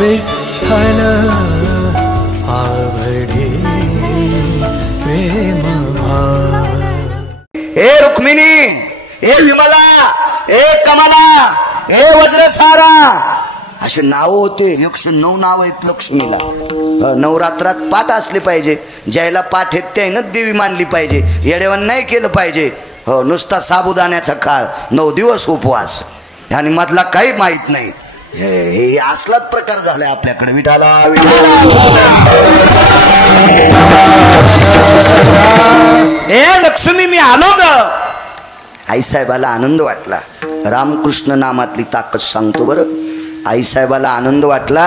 विठ्ठल आवडे प्रेम भाव। हे रुक्मिणी, हे विमला, हे कमला, हे वज्रसारा असे नाव होते। 109 नाव आहेत लक्ष्मीला। नवरात्रात पाठ असले पाहिजे, ज्याला पाठ आहेत त्यानं देवी मानली पाहिजे, येडेवण नाही केलं पाहिजे। हो, नुसता साबुदाण्याचा काळ, 9 दिवस उपवास आणि मधला काही माहित नाही, हे असलाच प्रकार झालाय आपल्याकडे। विठाला हे लक्ष्मी मी आलो ग। आईसाहेबाला आनंद वाटला। रामकृष्ण नामातली ताकद सांगतो बरं। आईसाहेबाला आनंद वाटला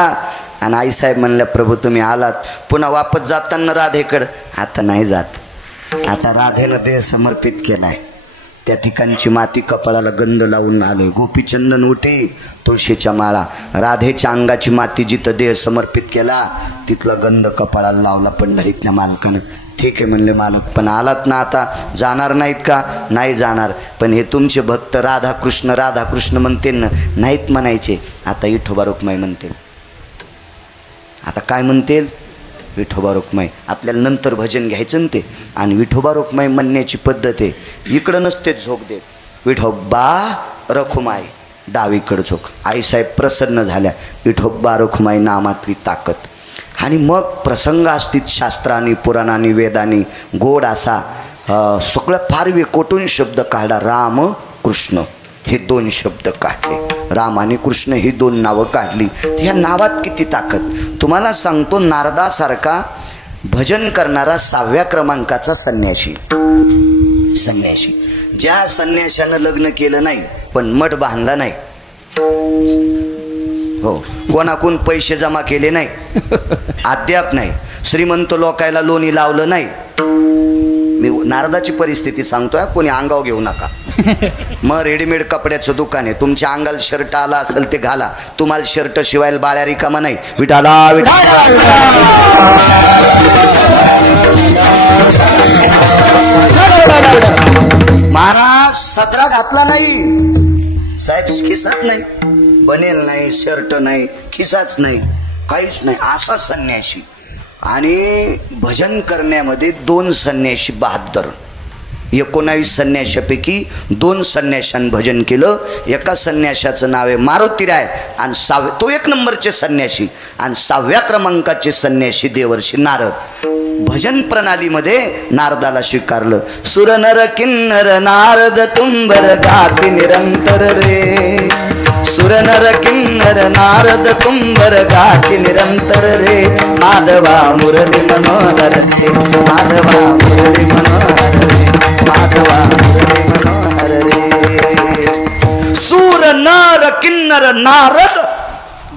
आणि आईसाहेब म्हणल्या, प्रभू तुम्ही आलात, पुन्हा वापस जाताना राधेकडं? आता नाही जात, आता राधेनं देह समर्पित केलाय। त्या ठिकाणची माती कपाळाला गंध लावून आलोय, गोपीचंदन उठी, तुळशीच्या माळा, राधेच्या अंगाची माती जिथं देह समर्पित केला तिथला गंध कपाळाला लावला पंढरीतल्या मालकानं। ठीक आहे म्हणले मालक, पण आलात ना आता, जाणार नाहीत का? नाही जाणार, पण हे तुमचे भक्त राधाकृष्ण म्हणते ना, नाहीत म्हणायचे, आता विठोबा रुक्माई म्हणते। आता काय म्हणतील? विठोबा रुक्माई। आपल्याला नंतर भजन घ्यायचं ना ते, आणि विठोबा रुक्माई म्हणण्याची पद्धत आहे, इकडं नसते झोक देत, विठोबा रखुमाई डावीकडं झोक। आईसाहेब प्रसन्न झाल्या, विठोबा रखुमाई नामातली ताकद। आणि मग प्रसंग असतील शास्त्रांनी, पुराणांनी, वेदांनी, गोड असा सगळं फार कोटून शब्द काढला। राम कृष्ण हे 2 शब्द काढले, राम आणि कृष्ण ही 2 नावं काढली। ह्या नावात किती ताकद! तुम्हाला सांगतो, नारदासारखा भजन करणारा 6व्या क्रमांकाचा संन्याशी, ज्या संन्याशानं लग्न केलं नाही पण मठ बांधला नाही, हो, कोणाकून पैसे जमा केले नाही, अद्याप नाही, श्रीमंत लोकायला लोणी लावलं नाही। मी नारदाची परिस्थिती सांगतोय, कोणी अंगाव घेऊ नका। मग रेडीमेड कपड्याचं दुकान आहे, तुमच्या अंगाला शर्ट आला असेल ते घाला, तुम्हाला शर्ट शिवायला बाळ्या रिकामा नाही। विठाला महाराज 17 घातला नाही, साहेब खिसात नाही, बनेल नाही, शर्ट नाही, खिसाच नाही, काहीच नाही, असा संन्याशी। आणि भजन करण्यामध्ये 2 संन्याशी बहादर, 19 संन्याशापैकी 2 संन्याशांनी भजन केलं। एका संन्याशाचं नाव आहे मारुतीराय, आणि तो 1 नंबरचे संन्याशी, आणि 6व्या क्रमांकाचे संन्याशी देवर्षी नारद। भजन प्रणालीमध्ये नारदाला स्वीकारलं। सुर नर किन्नर नारद तुंबर गाती निरंतर रे, सुर नर किन्नर नारद तुंबर गाती निरंतर रे, माधवा मुरली मनोहर रे, माधवा मुरली मनोहर रे, माधवा मुरली मनोहर रे। सुर नर किन्नर नारद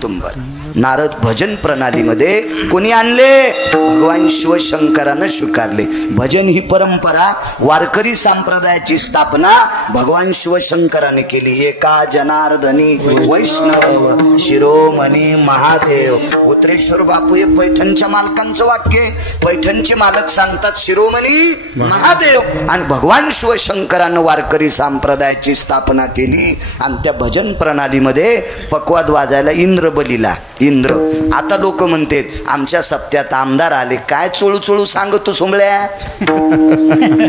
तुंबर। नारद भजन प्रणालीमध्ये कोणी आणले? भगवान शिवशंकरानं स्वीकारले। भजन ही परंपरा, वारकरी संप्रदायाची स्थापना भगवान शिवशंकराने केली। एका जनार्दनी वैष्णव शिरोमणी महादेव। उत्तरेश्वर बापू हे पैठणच्या मालकांचं वाक्य, पैठणचे मालक सांगतात शिरोमणी महादेव, आणि भगवान शिवशंकरानं वारकरी संप्रदायाची स्थापना केली। आणि त्या भजन प्रणालीमध्ये पकवाद वाजायला इंद्र बलीला, इंद्र। आता लोक म्हणतात आमच्या सप्त्यात आमदार आले, काय चोळू चोळू सांगतो सोमळ्या,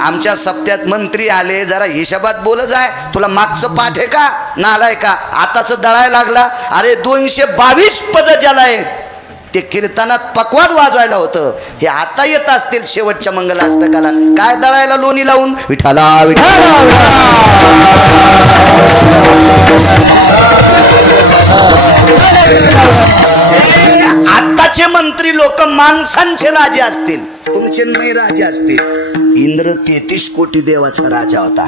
आमच्या सप्त्यात मंत्री आले, जरा हिशोबात बोल जाय, तुला मागचं पाठ आहे का, नालाय का, आताच दळायला लागला। अरे 222 पद ज्याला आहेत ते कीर्तनात पकवाद वाजवायला होतं, हे आता येत असतील शेवटच्या मंगलाष्टकाला, काय दळायला लोणी लावून? विठाला विठाला। आताचे मंत्री लोक माणसांचे राजे असतील, तुमचे नाही राजे असतील। इंद्र 33 कोटी देवाचा राजा होता,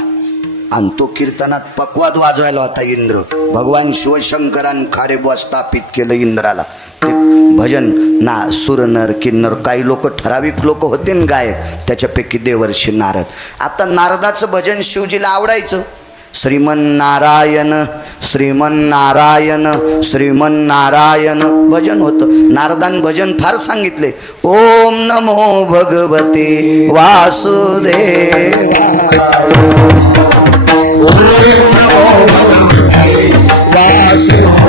आणि तो कीर्तनात पकवाद वाजवायला होता इंद्र। भगवान शिवशंकरांनी खारेबुवा स्थापित केलं इंद्राला। ते भजन ना सुर नर किन्नर, काही लोक ठराविक लोक होते ना गायक, त्याच्यापैकी देवर्षी नारद। आता नारदाचं भजन शिवजीला आवडायचं। श्रीमन्नारायण श्रीमन्नारायण श्रीमन्नारायण भजन होतं। नारदान भजन फार सांगितले। ओम नमो भगवते वासुदेव, ओम नमो भगवते वासुदेव।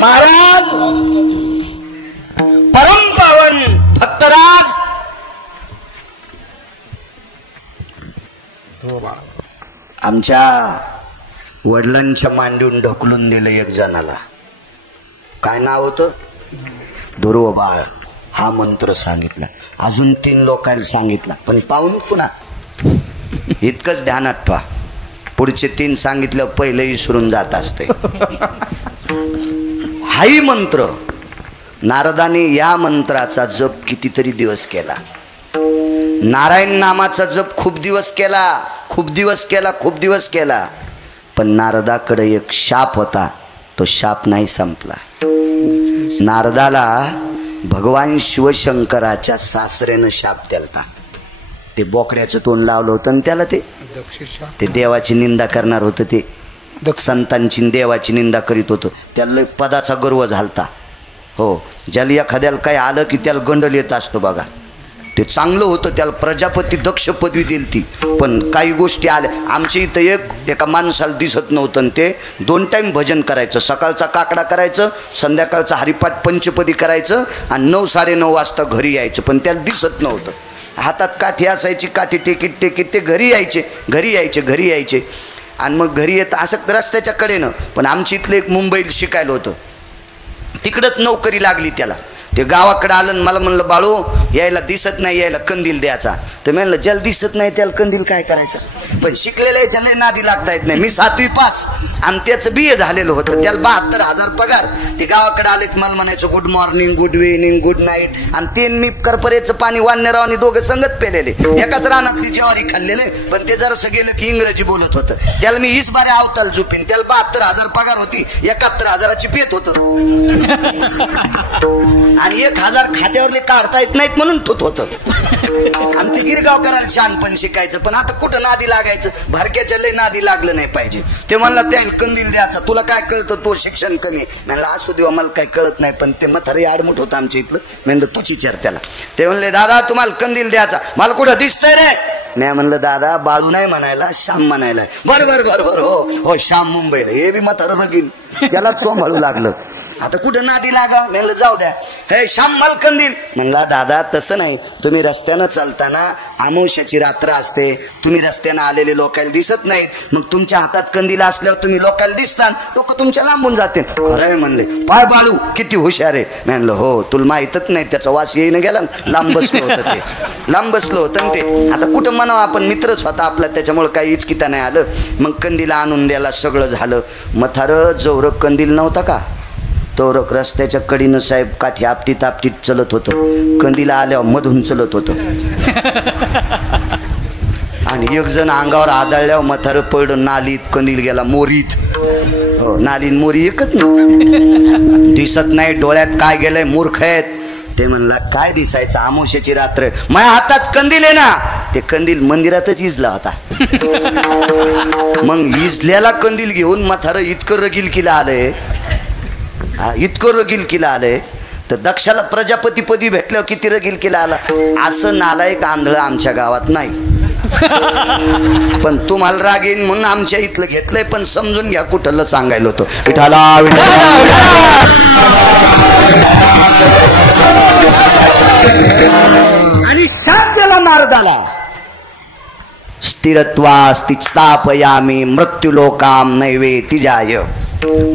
महाराज परम पावन भक्तराज आमच्या वडिलांच्या मांडीवून ढकलून दिलं एक जणाला. काय नाव होतं? ध्रुव बाळ. हा मंत्र सांगितला. अजून 3 लोकांना सांगितला, पण पाहून पुन्हा इतकंच ध्यानात ठेवा. पुढचे 3 सांगितलं पहिलं विसरून जात असते. हाही मंत्र नारदाने या मंत्राचा जप कितीतरी दिवस केला. नारायण नामाचा जप खूप दिवस केला. पण नारदाकडे एक शाप होता. तो शाप नाही संपला. नारदाला भगवान शिवशंकराच्या सासऱ्यानं शाप दिलता. ते बोकड्याचं तोंड लावलं होतं आणि त्याला ते देवाची निंदा करणार होतं. ते संतांची देवाची निंदा करीत होतं. त्याला पदाचा गर्व झालता. हो, ज्याला एखाद्याला काय आलं की त्याला गंडल येत असतो बघा. ते चांगलं होतं. त्याला प्रजापती दक्ष पदवी दिली ती. पण काही गोष्टी आल्या. आमच्या इथं एका माणसाला दिसत नव्हतं. ते 2 टाईम भजन करायचं. सकाळचा काकडा करायचं, संध्याकाळचा हरिपाठ पंचपदी करायचं आणि 9 साडेनऊ वाजता घरी यायचं. पण त्याला दिसत नव्हतं. हातात काठी असायची. काठी टेकीत ते घरी यायचे. आणि मग घरी येत असं रस्त्याच्या कडेनं. पण आमच्या इथलं एक मुंबईला शिकायला होतं. तिकडंच नोकरी लागली त्याला. ते गावाकडे आलं आणि मला म्हणलं, बाळू यायला दिसत नाही, यायला कंदील द्यायचा. तर म्हणलं ज्याला दिसत नाही त्याला कंदील काय करायचा. पण शिकलेल्या याच्या लय नादी लागता येत नाही. मी 7वी पास आणि त्याचं BA झालेलं होतं. त्याला 72,000 पगार. ते गावाकडे आले की मला म्हणायचं good morning, good evening, good night. आणि 3 मी करपरेचं पाणी वान्यरावानी दोघं संगत पेलेले. एकाच रानातली ज्वारी खाल्लेले. पण ते जरासं गेलं की इंग्रजी बोलत होतं. त्याला मी 20 बारे अवताल झोपीन. त्याला 72,000 पगार होती. 71,000ची पेत होतं. आणि 1,000 खात्यावरले काढता येत नाहीत म्हणून ठोत होतं. आणि ते गिरगाव करायला शहाणपण शिकायचं. पण आता कुठं नादी लागायचं. भारक्याच्या लय नादी लागलं नाही पाहिजे. ते म्हणला त्याला कंदील द्यायचा. तुला काय कळतं, तो शिक्षण कमी. म्हणलं असू देवा, मला काय कळत नाही. पण ते म्हातारे आडमुठ होतं आमच्या इथलं. म्हणलं तूच विचार त्याला. ते म्हणले दादा तुम्हाला कंदील द्यायचा. मला कुठं दिसतंय रे. मी म्हणलं दादा बाळू नाही म्हणायला, श्याम म्हणायला. बरोबर हो श्याम मुंबईला. हे बी म्हातारं रगील. त्याला चोंबाळू लागलं. आता कुठं नादी लागा. म्हणलं जाऊ द्या. हे श्याम मला कंदील. म्हणला दादा तसं नाही. तुम्ही रस्त्यानं चालताना अमावस्याची रात्र असते. तुम्ही रस्त्यानं आलेले लोकांना दिसत नाहीत. मग तुमच्या हातात कंदील असल्यावर तुम्ही लोकांना दिसतात. लोक तुमच्या लांबून जाते. खरंय म्हणले. पाय बाळू किती हुशार आहे. म्हणलं हो, तुला माहीतच नाही. त्याचा वास येईन गेला. लांब बसलं होतं ते. आता कुठं म्हणावं आपण, मित्रच होता आपला. त्याच्यामुळे काही इचकिता नाही आलं. मग कंदील आणून द्यायला सगळं झालं. म्हातारं जवरक कंदील नव्हता का, तोरक रस्त्याच्या कडीनं साहेब काठी आपटीत चलत होतं. कंदीला आल्यावर मधून चलत होतं. आणि एक जण अंगावर आदळल्यावर म्हातारं पडलं नालीत. कंदील गेला मोरीत. हो, नालीन मोरी एकच नाही. दिसत नाही. डोळ्यात काय गेलंय, मूर्ख आहेत. ते म्हणला काय दिसायचं, अमावस्याची रात्र. माझ्या हातात कंदील आहे ना. ते कंदील मंदिरातच इजला होता. मग इजल्याला कंदील घेऊन म्हातारं इतकं रगिलकीला आलंय. तर दक्षाला प्रजापतीपदी भेटल्यावर किती रगिलकीला आला. असं नालायक आंधळ आमच्या गावात नाही. पण तुम्हाला राग येईन म्हणून आमच्या इथलं घेतलंय. पण समजून घ्या कुठलं सांगायला होतं. विठाला आणि शाप दिला नारदाला. स्थिरत्वा स्थापयामी मृत्युलोकाम नैवेती जाय.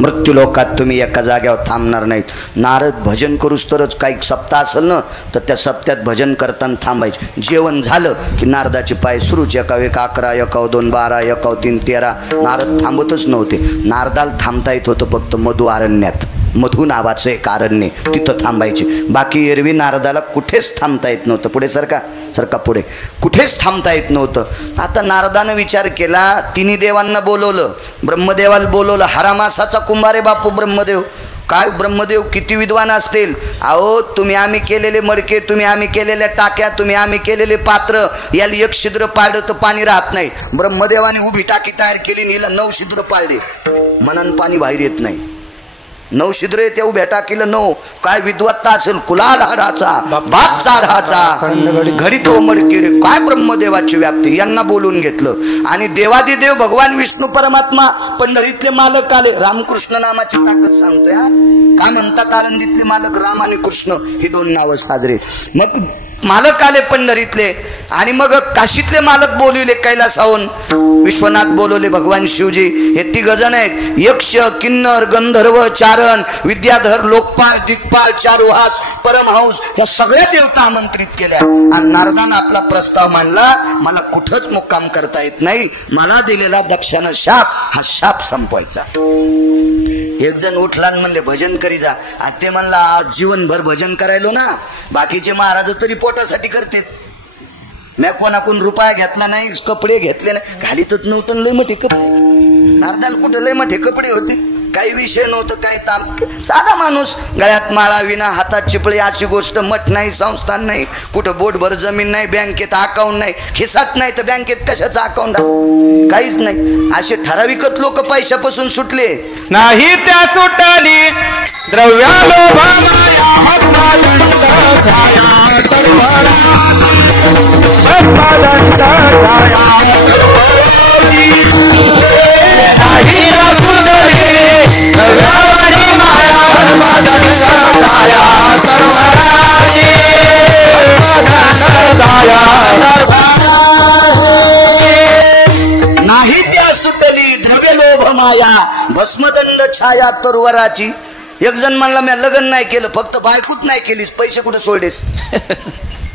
मृत्यूलोकात तुम्ही एका जाग्यावर थांबणार नाहीत. नारद भजन करूच तरच काही सप्ताह असेल ना, तर त्या सप्त्यात भजन करताना थांबायचे. जेवण झालं की नारदाचे पाय सुरूच. 1 1 11 1 2 12 1 3 13. नारद थांबतच नव्हते. नारदाला थांबता येत होतं फक्त मधु अरण्यात. मधु नावाचं एक अरण्य, तिथं थांबायचे. बाकी एरवी नारदाला कुठेच थांबता येत नव्हतं. पुढे सरका पुढे कुठेच थांबता येत नव्हतं. आता नारदानं विचार केला, तिन्ही देवांना बोलवलं, ब्रह्मदेवाला बोलवलं. हरामासाचा कुंभारे बापू ब्रह्मदेव. काय ब्रह्मदेव किती विद्वान असतील. अहो तुम्ही आम्ही केलेले मडके, तुम्ही आम्ही केलेल्या टाक्या, तुम्ही आम्ही केलेले पात्र, याला एक छिद्र पाडलं तर पाणी राहत नाही. ब्रह्मदेवाने उभी टाकी तयार केली, नीला 9 छिद्र पाडले, मनान पाणी बाहेर येत नाही. 9 छिद्र येते उभ्या टाकीला 9. काय विद्वत्ता असेल. कुलाल हाडाचा बाप चाढाचा घडी तो मडके रे. काय ब्रह्मदेवाची व्याप्ती. यांना बोलून घेतलं आणि देवादिदेव भगवान विष्णू परमात्मा पंढरीतले मालक आले. रामकृष्ण नामाची ताकद सांगतोय. काय म्हणतात आळंदीतले मालक राम आणि कृष्ण ही 2 नावं साजरे. मग मालक आले पंढरीतले आणि मग काशीतले मालक बोलविले. कैलासाहून विश्वनाथ बोलवले, भगवान शिवजी. हे 3 जण आहेत. यक्ष किन्नर गंधर्व चारण विद्याधर लोकपाल दिग्पाल चारुहास परमहंस या सगळ्या देवता आमंत्रित केल्या. आणि नारदानं आपला प्रस्ताव मांडला, मला कुठंच मुक्काम करता येत नाही, मला दिलेला दक्षानं शाप, हा शाप संपवायचा. एक जण उठला म्हणले भजन करी जा. आणि ते म्हणला जीवनभर भजन करायलो ना, बाकीचे महाराज तरी पोटासाठी करते. मी कोणाकडून रुपया घेतला नाही, कपडे घेतले नाही, घालीतच नव्हतं लय मोठे कपडे. नारदाला कुठे लय मोठे कपडे होते, काही विषय नव्हतं, काही ताम, साधा माणूस. गळ्यात माळा विना, हातात चिपळी, अशी गोष्ट. मठ नाही, संस्थान नाही, कुठं बोटभर जमीन नाही, बँकेत अकाउंट नाही, खिसात नाही तर बँकेत कशाचं अकाउंट, काहीच नाही. असे ठराविकच लोक पैशापासून सुटले नाही. त्या सुटली नाही त्या सुटली द्रव्य लोभ माया भस्मदंड छाया तरुवराची. एक जण म्हणला मी लग्न नाही केलं, फक्त बायकोच नाही केलीस, पैसे कुठे सोडेस.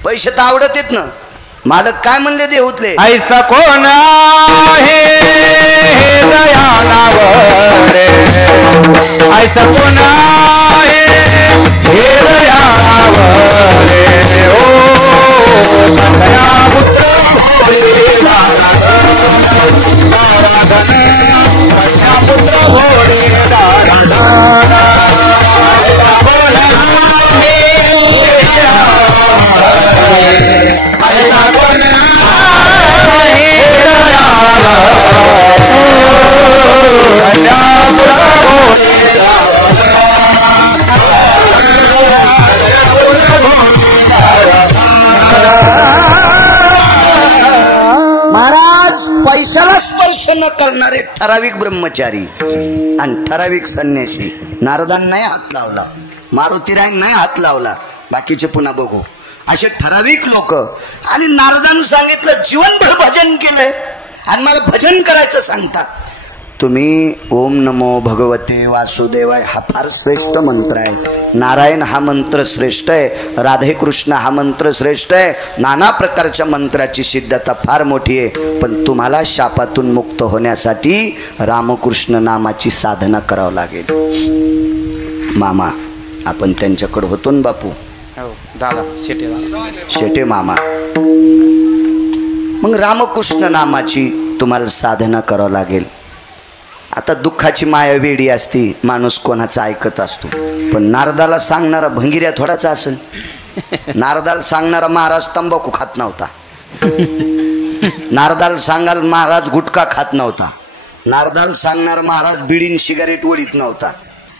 पैसे तर आवडत येत ना. मालक काय म्हणले देऊतले, ऐसा कोण आहे दयालावरे, ऐसा कोण आहे हे दयालावरे. ओ कन्यापुत्र पैशाला स्पर्श न करणारे ठराविक ब्रह्मचारी आणि ठराविक संन्यासी. नारदांना नाही हात लावला, मारुतीराय नाही हात लावला, बाकीचे पुन्हा बघू. असे ठराविक लोक. आणि नारदानं सांगितलं जीवनभर भजन केलंय आणि मला भजन करायचं सांगतात. तुम्ही ओम नमो भगवते वासुदेवाय हा फार श्रेष्ठ मंत्र आहे. नारायण हा मंत्र श्रेष्ठ आहे, राधे कृष्ण हा मंत्र श्रेष्ठ आहे. नाना प्रकारच्या मंत्राची सिद्धता फार मोठी आहे. पण तुम्हाला शापातून मुक्त होण्यासाठी रामकृष्ण नामाची साधना करावं लागेल. मामा आपण त्यांच्याकडे होतो ना बापू, दादा शेटे मामा. मग रामकृष्ण नामाची तुम्हाला साधना करावं लागेल. आता दुःखाची माया वेडी असती, माणूस कोणाचं ऐकत असतो. पण नारदाला सांगणारा भंगिऱ्या थोडाचा असेल. नारदाला सांगणारा महाराज तंबाखू खात नव्हता, नारदाला सांगाल महाराज गुटखा खात नव्हता, नारदाला सांगणारा महाराज बिडीन सिगारेट ओढीत नव्हता.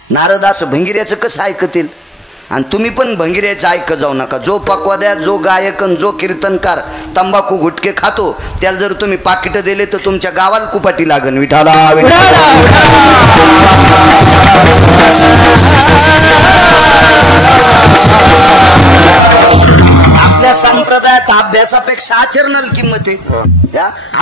नारद असं भंगिऱ्याचं कसं ऐकतील. आणि तुम्ही पण भंगिऱ्याचं ऐकत जाऊ नका. जो पक्वाद्या, जो गायकन, जो कीर्तनकार तंबाखू गुटके खातो त्याला जर तुम्ही पाकिट दिले तर तुमच्या गावाला कुपाटी लागन. विठाला आपल्या संप्रदायात अभ्यासापेक्षा आचरणाला किंमत आहे.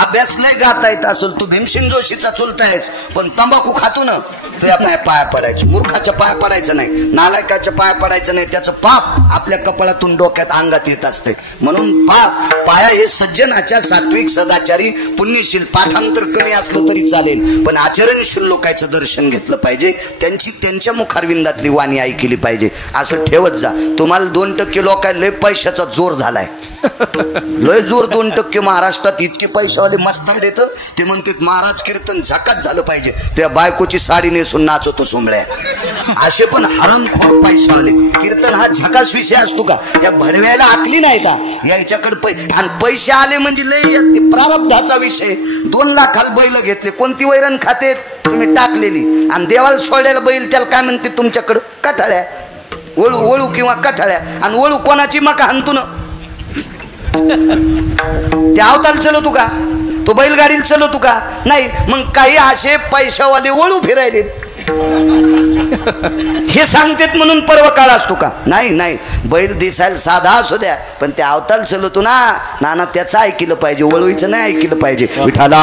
अभ्यास लय गाता येत असेल, तू भीमसेन जोशीचा चुलतायस, पण तंबाखू खातो ना, तुझ्या पाया पडायचं. मूर्खाच्या पाया पडायचं नाही, नालायकाच्या पाया पडायचं नाही. त्याचं पाप आपल्या कपाळातून डोक्यात अंगात येत असते. म्हणून पाया हे सज्जनाच्या सात्विक सदाचारी पुण्यशील पाठांतर कमी असलं तरी चालेल, पण आचरणशील लोकांचं दर्शन घेतलं पाहिजे, त्यांच्या मुखारविंदातली वाणी ऐकली पाहिजे. असं ठेवत जा. तुम्हाला 2% लोकांना लय पैशाचा जोर झालाय, लय जोर. 2% महाराष्ट्रात इतके पैशावाले मस्ताड येतं, ते म्हणतात महाराज कीर्तन झकात झालं पाहिजे, त्या बायकोची साडी नेसून नाचवतो सोमळ्या. असे पण हरणखोर पैशावाले. कीर्तन हा झकास विषय असतो का? या भडव्याला आकली नाही का याच्याकडे आणि पैसे आले म्हणजे लय ते प्रारब्धाचा विषय. 2 लाखाला बैल घेतले, कोणती वैरण खाते तुम्ही टाकलेली, आणि देवाला सोडायला बैल त्याला काय म्हणते तुमच्याकडं? कठाळ्या, वळू किंवा कठाळ्या. आणि वळू कोणाची मका हाणतो ना, त्या अवताल चलवतो का? तो बैलगाडीला चलवतो का? नाही. मग काही असे पैशावाले वळू फिरायले हे सांगतेत म्हणून पर्व काळ असतो का? नाही. बैल दिसायला साधा असू द्या, पण त्या अवताल चलवतो ना नाना, त्याचं ऐकलं पाहिजे, वळूचं नाही ऐकलं पाहिजे. विठाला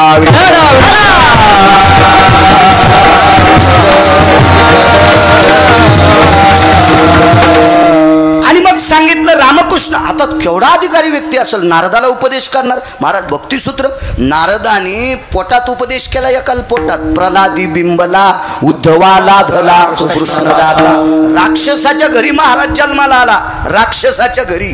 आणि मग सांगितलं रामकृष्ण. आता केवढा अधिकारी व्यक्ती असेल, नारदाला उपदेश करणार. महाराज भक्तिसूत्र नारदाने पोटात उपदेश केला, एकाल पोटात. प्रल्हादी बिंबला उद्धवाला धला कृष्णदाता. राक्षसाच्या घरी महाराज जन्माला आला, राक्षसाच्या घरी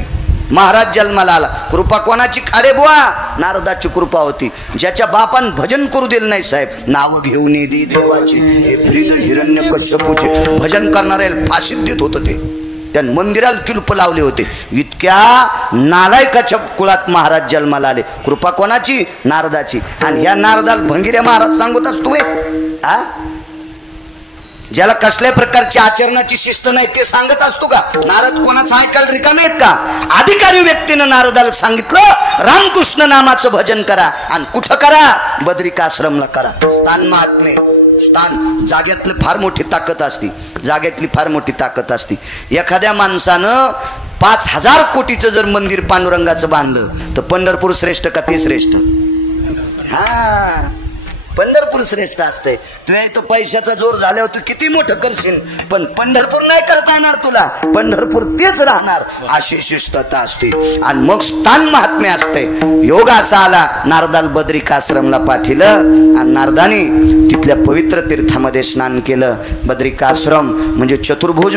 महाराज जन्माला आला. कृपा कोणाची? खाडे बुवा नारदाची कृपा होती. ज्याच्या बापान भजन करू दिलं नाही साहेब, नाव घेऊन येदी देवाची हे प्रीत हिरण्यकश्यपूचे भजन करणाऱ्याला फाशीत देत होतं. त्या मंदिराला किल्प लावले होते. इतक्या नालायकाच्या कुळात महाराज जन्माला आले. कृपा कोणाची? नारदाची. आणि ह्या नारदाला भंगिऱ्या महाराज सांगत असतो. ज्याला कसल्या प्रकारची आचरणाची शिस्त नाही ते सांगत असतो का? नारद कोणाचं ऐकायला रिकामे आहेत का? अधिकारी व्यक्तीनं नारदाला सांगितलं रामकृष्ण नामाचं भजन करा. आणि कुठं करा? बद्रिकाश्रमला करा. स्थान महात्मे, स्थान जाग्यातली फार मोठी ताकद असती, जाग्यातली फार मोठी ताकद असती. एखाद्या माणसानं 5000 कोटीचं जर मंदिर पांडुरंगाचं बांधलं तर पंढरपूर श्रेष्ठ का ते श्रेष्ठ? पंढरपूर श्रेष्ठ असते. तुझ्या तो पैशाचा जोर झाल्यावर तू किती मोठं करशील, पण पंढरपूर नाही करता येणार तुला. पंढरपूर तेच राहणार, अशी शिस्तता असते. आणि मग स्थान महात्म्य असते. योग असा आला, नारदाला बद्रिकाश्रमला पाठिलं आणि नारदाने तिथल्या पवित्र तीर्थामध्ये स्नान केलं. बद्रिकाश्रम म्हणजे चतुर्भुज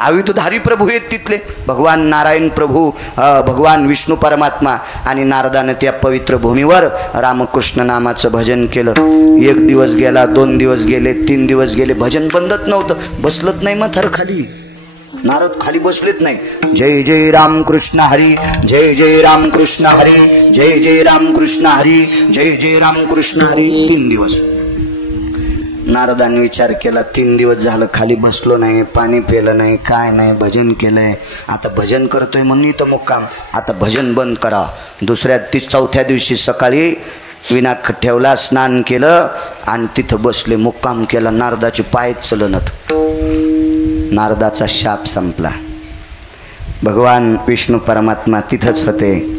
आयुधधारी प्रभू आहेत तिथले, भगवान नारायण प्रभू, भगवान विष्णू परमात्मा. आणि नारदानं त्या पवित्र भूमीवर रामकृष्ण नामाचं भजन केलं. 1 दिवस गेला, 2 दिवस गेले, 3 दिवस गेले, भजन बंदच नव्हतं. बसलत नाही मग थर खाली, नारद खाली बसलेत नाही. जय जय रामकृष्ण हरी, जय जय रामकृष्ण हरी, जय जय रामकृष्ण हरी, जय जय रामकृष्ण हरी. 3 दिवस नारदाने विचार केला. 3 दिवस झालं खाली बसलो नाही, पाणी पिलं नाही, काय नाही, भजन केलंय. आता भजन करतोय म्हणून इथं मुक्काम, आता भजन बंद करा. चौथ्या दिवशी सकाळी विनाक ठेवला, स्नान केलं आणि तिथं बसले, मुक्काम केला. नारदाचे पायच चलनत. नारदाचा शाप संपला. भगवान विष्णू परमात्मा तिथंच होते.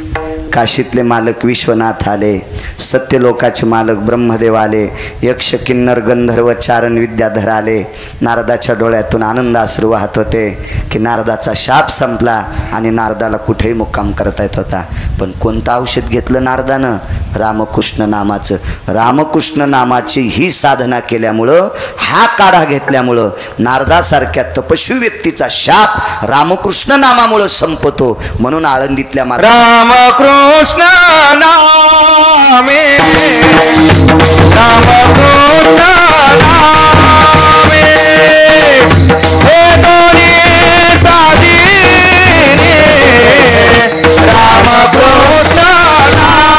काशीतले मालक विश्वनाथ आले, सत्यलोकाचे मालक ब्रह्मदेव आले, यक्ष किन्नर गंधर्व चारण विद्याधर आले. नारदाच्या डोळ्यातून आनंदाश्रू वाहत होते की नारदाचा शाप संपला आणि नारदाला कुठेही मुक्काम करता येत होता. पण कोणतं औषध घेतलं नारदानं? रामकृष्ण नामाचं. रामकृष्ण नामाची ही साधना केल्यामुळं, हा काढा घेतल्यामुळं नारदासारख्या तपस्वी व्यक्तीचा शाप रामकृष्ण नामामुळं संपतो. म्हणून आळंदीतल्या रामकृष्ण नामे, रामकृष्ण नामे, हे दोन्ही साधीने रामकृष्ण नामे,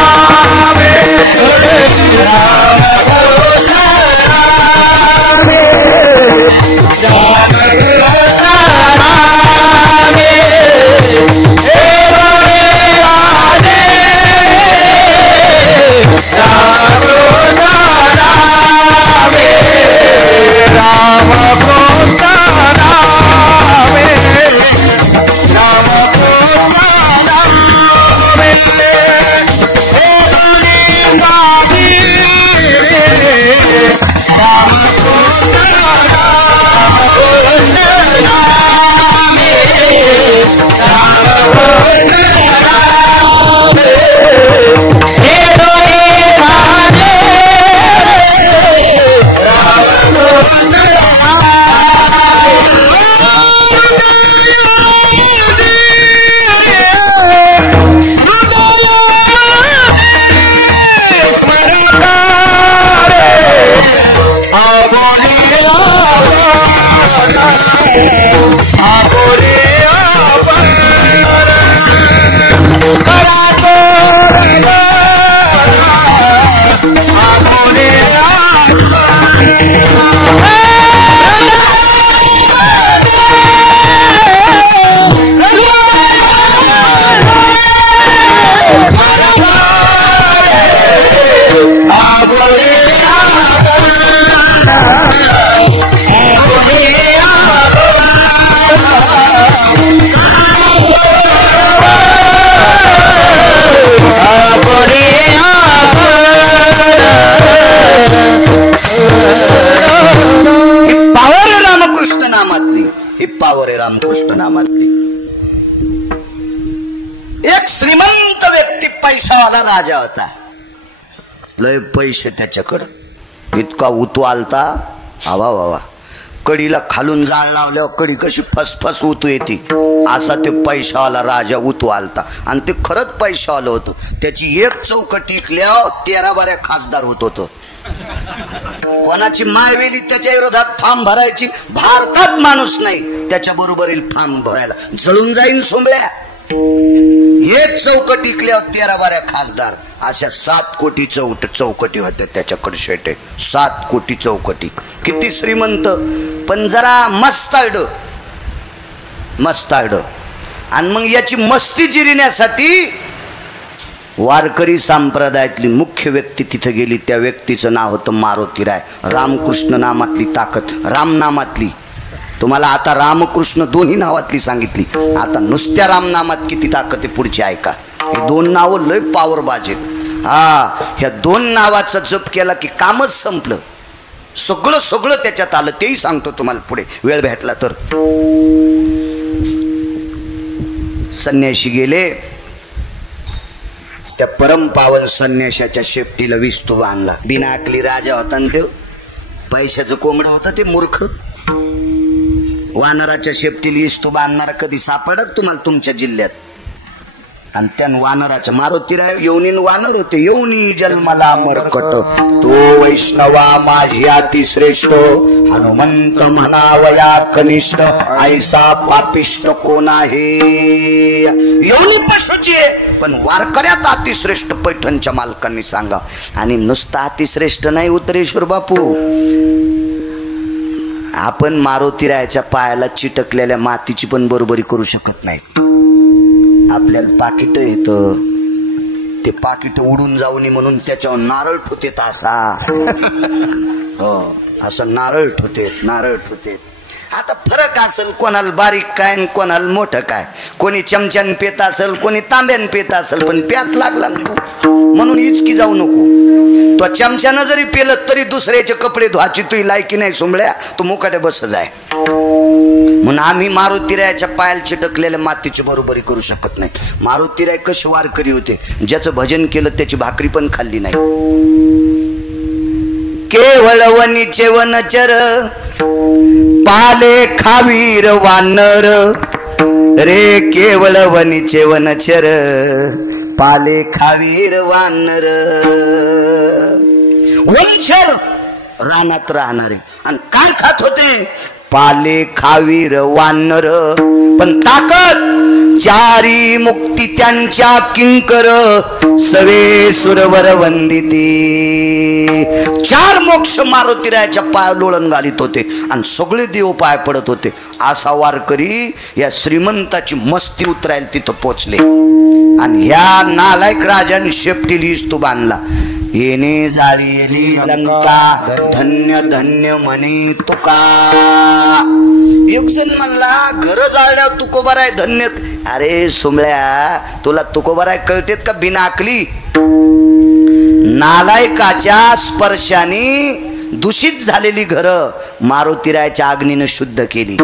रामकृष्ण नामे, रामकृष्ण नामे, राजा होता, लय पैसे त्याच्याकडं, इतका उतू आलता, आवा वावा. कडीला खालून जाळ लावल्यावर कडी कशी फसफस उतू येते, असा ते पैशावाला राजा उतू आलता. आणि ते खरंच पैशावालं होतं. त्याची एक चौकट टिकल्यावर 13-12 खासदार होत होतं. कोणाची मायवेली त्याच्या विरोधात फॉर्म भरायची, भारतात माणूस नाही त्याच्या बरोबरील फॉर्म भरायला, जळून जाईन सोंबळ्या. एक चौकट टिकल्यावर 13-12 खासदार, अशा 7 कोटी चौकटी होत्या त्याच्याकडे. शेटे 7 कोटी चौकटी, किती श्रीमंत. पण जरा मस्ताड. आणि मग याची मस्ती जिरण्यासाठी वारकरी संप्रदायातली मुख्य व्यक्ती तिथे गेली. त्या व्यक्तीचं नाव होतं मारुतीराय. रामकृष्ण नामातली ताकद, राम नामातली. तुम्हाला आता रामकृष्ण दोन्ही नावातली सांगितली, आता नुसत्या राम नामात किती ताकद आहे पुढची ऐका. हे 2 नावं लय पावर बाजे. ह्या 2 नावाचा जप केला की कामच संपलं. सगळं त्याच्यात आलं, तेही सांगतो तुम्हाला पुढे वेळ भेटला तर. संन्याशी गेले, त्या परम पावन संन्याशाच्या शेपटीला विस्तू बांधला. बिनाकली राजा होता न तो, पैशाचं कोंबडा होता ते मूर्ख. वानराच्या शेपटीला विस्तू बांधणारा कधी सापडत तुम्हाला तुमच्या जिल्ह्यात? आणि त्या वानराच्या मारुतीराय येऊन वानर होते. येऊनी जन्मला मरकट, तो वैष्णवा माझी अतिश्रेष्ठ, हनुमंत म्हणावया कनिष्ठ, ऐसा पापिष्ट कोण आहे. येऊनी पशुची पण वारकऱ्यात अतिश्रेष्ठ पैठणच्या मालकांनी सांगा. आणि नुसता अतिश्रेष्ठ नाही उतरेश्वर बापू, आपण मारुतीरायाच्या पायाला चिटकलेल्या मातीची पण बरोबरी करू शकत नाही. आपल्याला पाकिट येतं, ते पाकिट उडून जाऊ नये म्हणून त्याच्यावर नारळ ठोतेत. असा हो, असं नारळ ठोते. आता फरक असेल, कोणाला बारीक काय आणि कोणाला मोठं काय. कोणी चमच्यान पेत असेल, कोणी तांब्यान पेत असेल, पण प्यात लागला तू म्हणून इचकी जाऊ नको. तो चमच्यानं जरी पेलं तरी दुसऱ्याचे कपडे धुवायची तुही लायकी नाही सोंबळ्या, तू मुकाटे बस जाय. म्हणून आम्ही मारुतीरायाच्या पायाला चिटकलेल्या मातीची बरोबरी करू शकत नाही. मारुतीराय कसे वारकरी होते, ज्याचं भजन केलं त्याची भाकरी पण खाल्ली नाही. केवळ वनीचे वनचर, पाले खावीर वानर रे. केवळ वनीचे वनचर, पाले खावीर वानर. वनचर रानात राहणारे आणि काय खात होते? पाले खावीर वानर. पण ताकद चारी मुक्ती त्यांच्या किंकर, सवे सुरवर वंदिती. 4 मोक्ष मारुतीरायाच्या पाय लोळण घालीत होते आणि सगळे देव पाय पडत होते. असा वारकरी या श्रीमंताची मस्ती उतरायला तिथं पोचले. आणि ह्या नालायक राजाने शेपटीली इस्तू बांधला. येणे जाळीली लंका, धन्य धन्य म्हणे तुका. एक जण म्हणला घर जाळल्यावर तुकोबाराय धन्य. अरे सोमळ्या, तुला तुकोबाराय कळतेत का बिनाकली? नालायकाच्या स्पर्शाने दूषित झालेली घरं मारुतीरायाच्या अग्नीनं शुद्ध केली.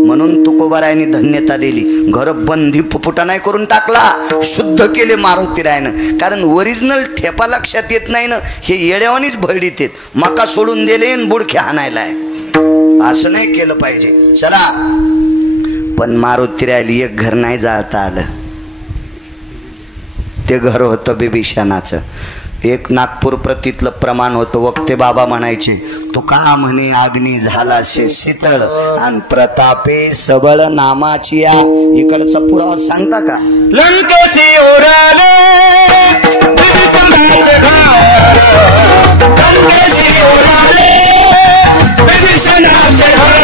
म्हणून तुकोबारायने धन्यता दिली. घर बंदी फुफुटा नाही करून टाकला, शुद्ध केले मारुतीरायनं. कारण ओरिजिनल ठेपा लक्षात येत नाही ना, हे येड्यावानीच भरडीत येत. मका सोडून दिले आणि बुडखे हाणायला आहे. असं नाही केलं पाहिजे. चला, पण मारुतीरायला एक घर नाही जाळता आलं. ते घर होतं बिभीषणाचं. एक नागपूर प्रतीतलं प्रमाण होतं. वक्ते बाबा म्हणायचे, तो का म्हणे अग्नी झाला शे शीतळ आणि प्रतापे सबळ नामाची. या इकडचा पुरावा सांगता का? लंकेची उराले बिभीषणाचे घर, लंकेची उराले बिभीषणाचे घर,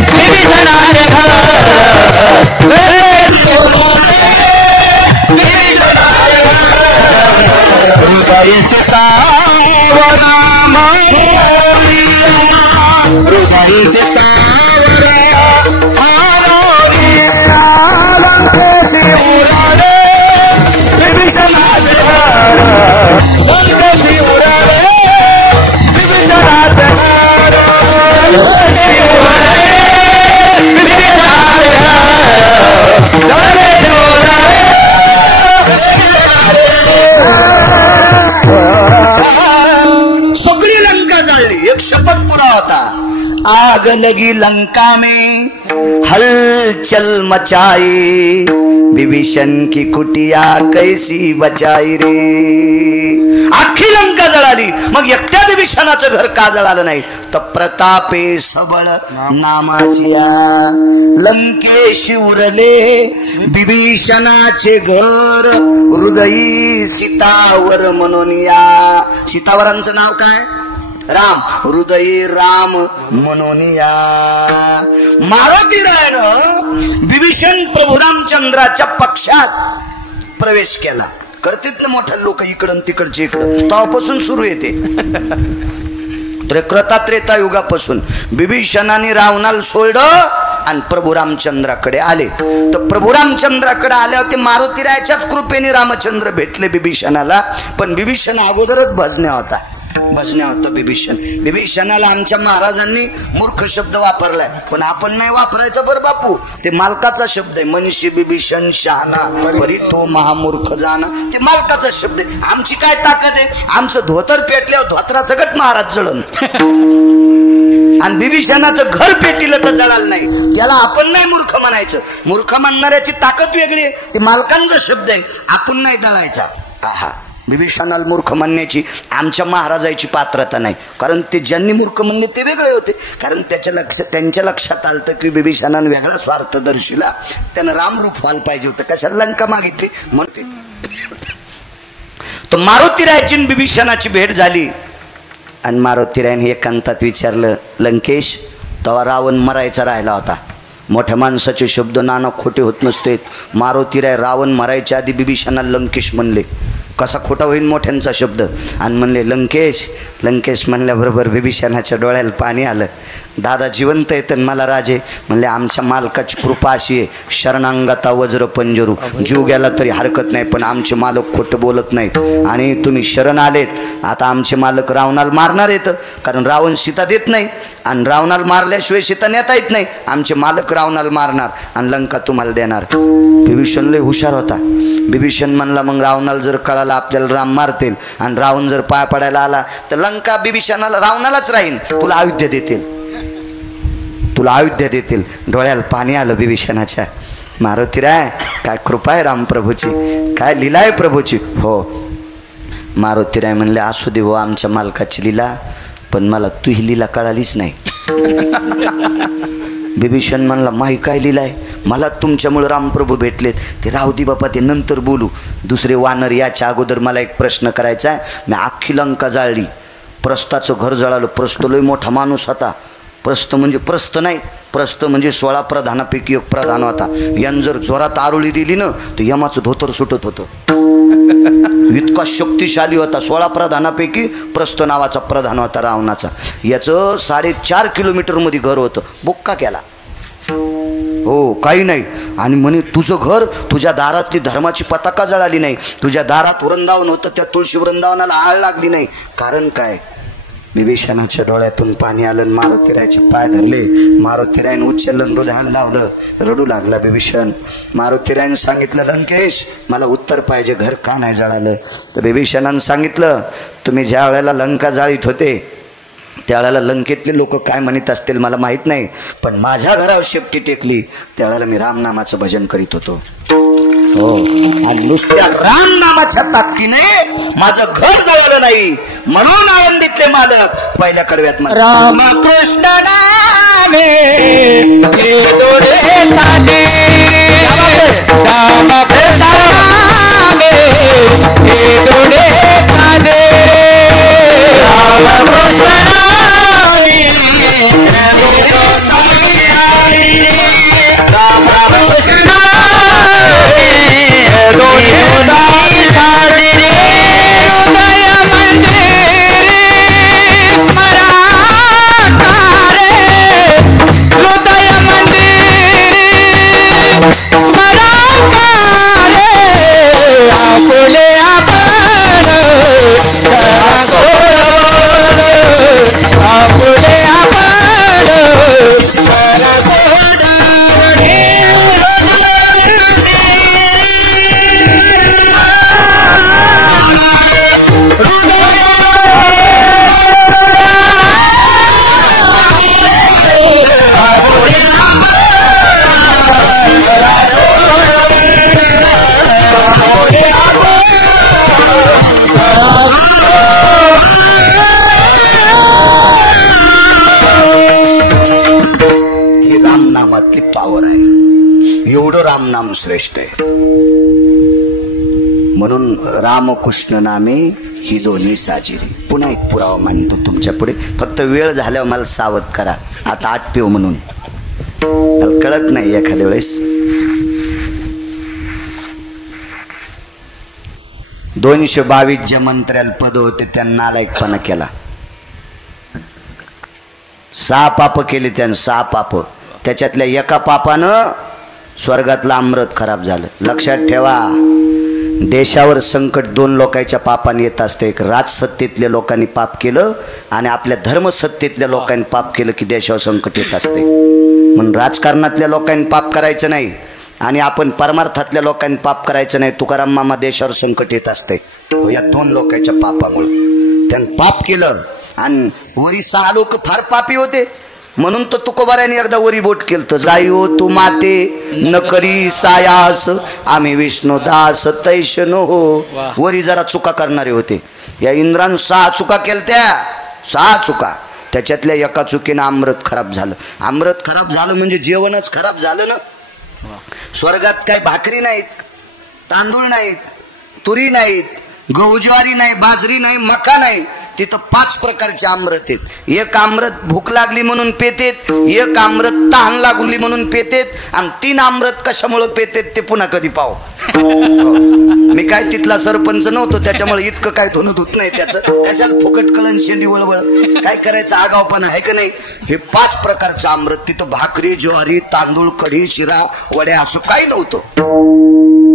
बिभीषणाचे घर. हृदयचे तावर नाम बोलिया, हृदयचे तावर आलोलिया. लंकेची उराले बिभीषणाचे घर, लंकेची उराले बिभीषणाचे घर, लंकेची उराले बिभीषणाचे घर, लंकेची उराले आग लगी लंका में हलचल मचाई, विभीषण की कुटिया कैसी बचाई रे। अख्खी लंका जळाली, मग एकट्या विभीषणाचं घर का जळालं नाही? तर प्रतापे सबळ नामाचिया लंकेश उरले विभीषणाचे घर, हृदयी सीतावर म्हणून या। सीतावरांचं नाव काय? राम, हृदयी राम म्हणून या। मारुती रायनं विभीषण प्रभू रामचंद्राच्या पक्षात प्रवेश केला। करतात ना मोठ्या लोक इकडं तिकडचे इकडं, तेव्हापासून सुरू येते त्रेता युगापासून। विभीषणाने रावणाला सोडलं आणि प्रभू रामचंद्राकडे आले। तर प्रभू रामचंद्राकडे आल्यावर ते मारुतीरायाच्याच कृपेने रामचंद्र भेटले विभीषणाला। पण विभीषण अगोदरच भजण्या होता विभीषण। विभीषणाला आमच्या महाराजांनी मूर्ख शब्द वापरलाय, पण आपण नाही वापरायचा बरं बापू, ते मालकाचा शब्द आहे। मनीषी विभीषण शहाणा परी तो महामूर्ख जाना, ते मालकाचा शब्द आहे। आमची काय ताकद आहे? आमचं धोतर पेटल्यावर धोतरा सगळं महाराज जळण आणि विभीषणाचं घर पेटिलं तर जळालं नाही, त्याला आपण नाही मूर्ख म्हणायचं। मूर्ख म्हणणाऱ्याची ताकद वेगळी आहे, ते मालकांचा शब्द आहे, आपण नाही दळायचा। आहा, विभीषणाला मूर्ख म्हणण्याची आमच्या महाराजाची पात्रता नाही, कारण ते ज्यांनी मूर्ख म्हणले ते वेगळे होते। कारण त्यांच्या लक्षात आलं की विभीषणाने वेगळा स्वार्थ दर्शिला, त्यानं रामरूप व्हायला पाहिजे होतं, कशाला लंका मागितली म्हणते। तर मारुतीरायाची विभीषणाची भेट झाली आणि मारुतीरायाने एकांतात विचारलं, लंकेश तेव्हा रावण मरायचा राहिला होता। मोठ्या माणसाचे शब्द नाना खोटे होत नसते। मारुतीराय रावण मरायच्या आधी विभीषणाला लंकेश म्हणले, कसा खोटा होईल मोठ्यांचा शब्द, आणि म्हणले लंकेश। लंकेश म्हणल्याबरोबर विभीषणाच्या डोळ्याला पाणी आलं। दादा जिवंत आहेत मला राजे म्हणले, आमच्या मालकाची कृपा अशी आहे, शरणांगता वज्र पंजरू, जीव गेला तरी हरकत नाही, पण आमचे मालक खोटं बोलत नाहीत। आणि तुम्ही शरण आलेत, आता आमचे मालक रावणाला मारणार आहेत, कारण रावण सीता देत नाही आणि रावणाला मारल्याशिवाय सीता नेता येत नाही। आमचे मालक रावणाला मारणार आणि लंका तुम्हाला देणार। विभीषण लय हुशार होता। विभीषण म्हणला, मग रावणाला जर कळाला आपल्याला राम मारतील आणि रावण जर पाय पडायला आला तर लंका विभीषणाला रावणालाच राहीन, तुला अयोध्या देतील। डोळ्याला पाणी आलं विभीषणाच्या। मारुतीराय काय कृपा आहे रामप्रभूची, काय लीला आहे प्रभूची। हो, मारुतीराय म्हणले, असू दे हो आमच्या मालकाची लीला, पण मला तू ही लीला कळालीच नाही। विभीषण म्हणला, माही काय लीला आहे? मला तुमच्यामुळे रामप्रभू भेटलेत, ते राहू दे बापा, ते नंतर बोलू। दुसरे वानर याच्या अगोदर मला एक प्रश्न करायचा आहे। मी अख्खी लंका जाळली, प्रस्थाचं घर जळालं। प्रस्थ लय मोठा माणूस होता। प्रस्थ म्हणजे प्रस्थ नाही, प्रस्थ म्हणजे 16 प्रधानापैकी एक प्रधान होता। यानं जर जोरात आरोळी दिली ना तर यमाचं धोतर सुटत होतं, इतका शक्तिशाली होता। 16 प्रधानापैकी प्रस्थ नावाचा प्रधान होता रावणाचा। याचं 4.5 किलोमीटर मध्ये घर होतं। बुक्का केला, हो काही नाही। आणि म्हणे तुझं घर, तुझ्या दारातली धर्माची पताका जळाली नाही, तुझ्या दारात वृंदावन होतं, त्या तुळशी वृंदावनाला आळ लागली नाही। कारण काय? विभीषणाच्या डोळ्यातून पाणी आलं, मारुतीरायाचे पाय धरले। मारुतीरायाने उचललं, हृदयाला लावलं, रडू लागला विभीषण। मारुतीरायाने सांगितलं, लंकेश मला उत्तर पाहिजे, घर का नाही जळालं? तर विभीषणाने सांगितलं, तुम्ही ज्या वेळेला लंका जाळीत होते त्यावेळेला लंकेतले लोक काय म्हणत असतील मला माहित नाही, पण माझ्या घरावर शेपटी टेकली त्यावेळेला मी रामनामाचं भजन करीत होतो। हो, आणि नुसत्या रामनामाच्या ताकदीने माझं घर जळलं नाही, म्हणून आळंदीतले मालक पहिल्या कडव्यात रामकृष्ण नामे दोडे साधे, रामकृष्ण नामे दोडे साधे, रामकृष्ण नामे दोडे साधे, रामकृष्ण हृदय मंदिर स्मरा श्रेष्ठ आहे. म्हणून रामकृष्ण नामे ही दोन्ही साजिरी. पुन्हा एक पुरावा मांडतो तुमच्या पुढे, फक्त वेळ झाल्यावर मला सावध करा. आता आटपेव म्हणून मला कळत नाही एखाद्या वेळेस. 222 ज्या मंत्र्याला पद होते त्यांना नालायकपणा केला. 6 पाप केले त्यानं, 6 पाप. त्याच्यातल्या एका पापानं स्वर्गातलं अमृत खराब झालं. लक्षात ठेवा, देशावर संकट 2 लोकांच्या पापाने येत असते. एक राजसत्तेतल्या लोकांनी पाप केलं आणि आपल्या धर्मसत्तेतल्या लोकांनी पाप केलं की देशावर संकट येत असते. म्हणून राजकारणातल्या लोकांनी पाप करायचं नाही आणि आपण परमार्थातल्या लोकांनी पाप करायचं नाही. तुकाराम मामा देशावर संकट येत असते या 2 लोकांच्या पापामुळे. त्यानं पाप केलं आणि वरी 6 लोक फार पापी होते. म्हणून तर तुकोबाऱ्याने एकदा वरी बोट केलं तर, जाई हो तू माते न करी सायास आम्ही विष्णुदास तैश नो हो. वरी जरा चुका करणारे होते. या इंद्रानं 6 चुका केलत्या, 6 चुका. त्याच्यातल्या एका चुकीनं अमृत खराब झालं. अमृत खराब झालं म्हणजे जेवणच खराब झालं ना. स्वर्गात काही भाकरी नाहीत, तांदूळ नाहीत, तुरी नाहीत, गहू ज्वारी नाही, बाजरी नाही, मका नाही. तिथं 5 प्रकारचे अमृत आहेत. एक अमृत भूक लागली म्हणून पेतेत, एक अमृत तहान लागली म्हणून पेतेत, आणि 3 अमृत कशामुळे पेतेत ते पुन्हा कधी पाहू. मी काय तिथला सरपंच नव्हतो त्याच्यामुळे इतकं काय धुनत होत नाही त्याचं. कशाला फुकट कळण शेंडी वळवळ काय करायचं, आगावपणा आहे का नाही. हे 5 प्रकारचं अमृत. तिथं भाकरी ज्वारी तांदूळ कढी शिरा वड्या असं काही नव्हतं.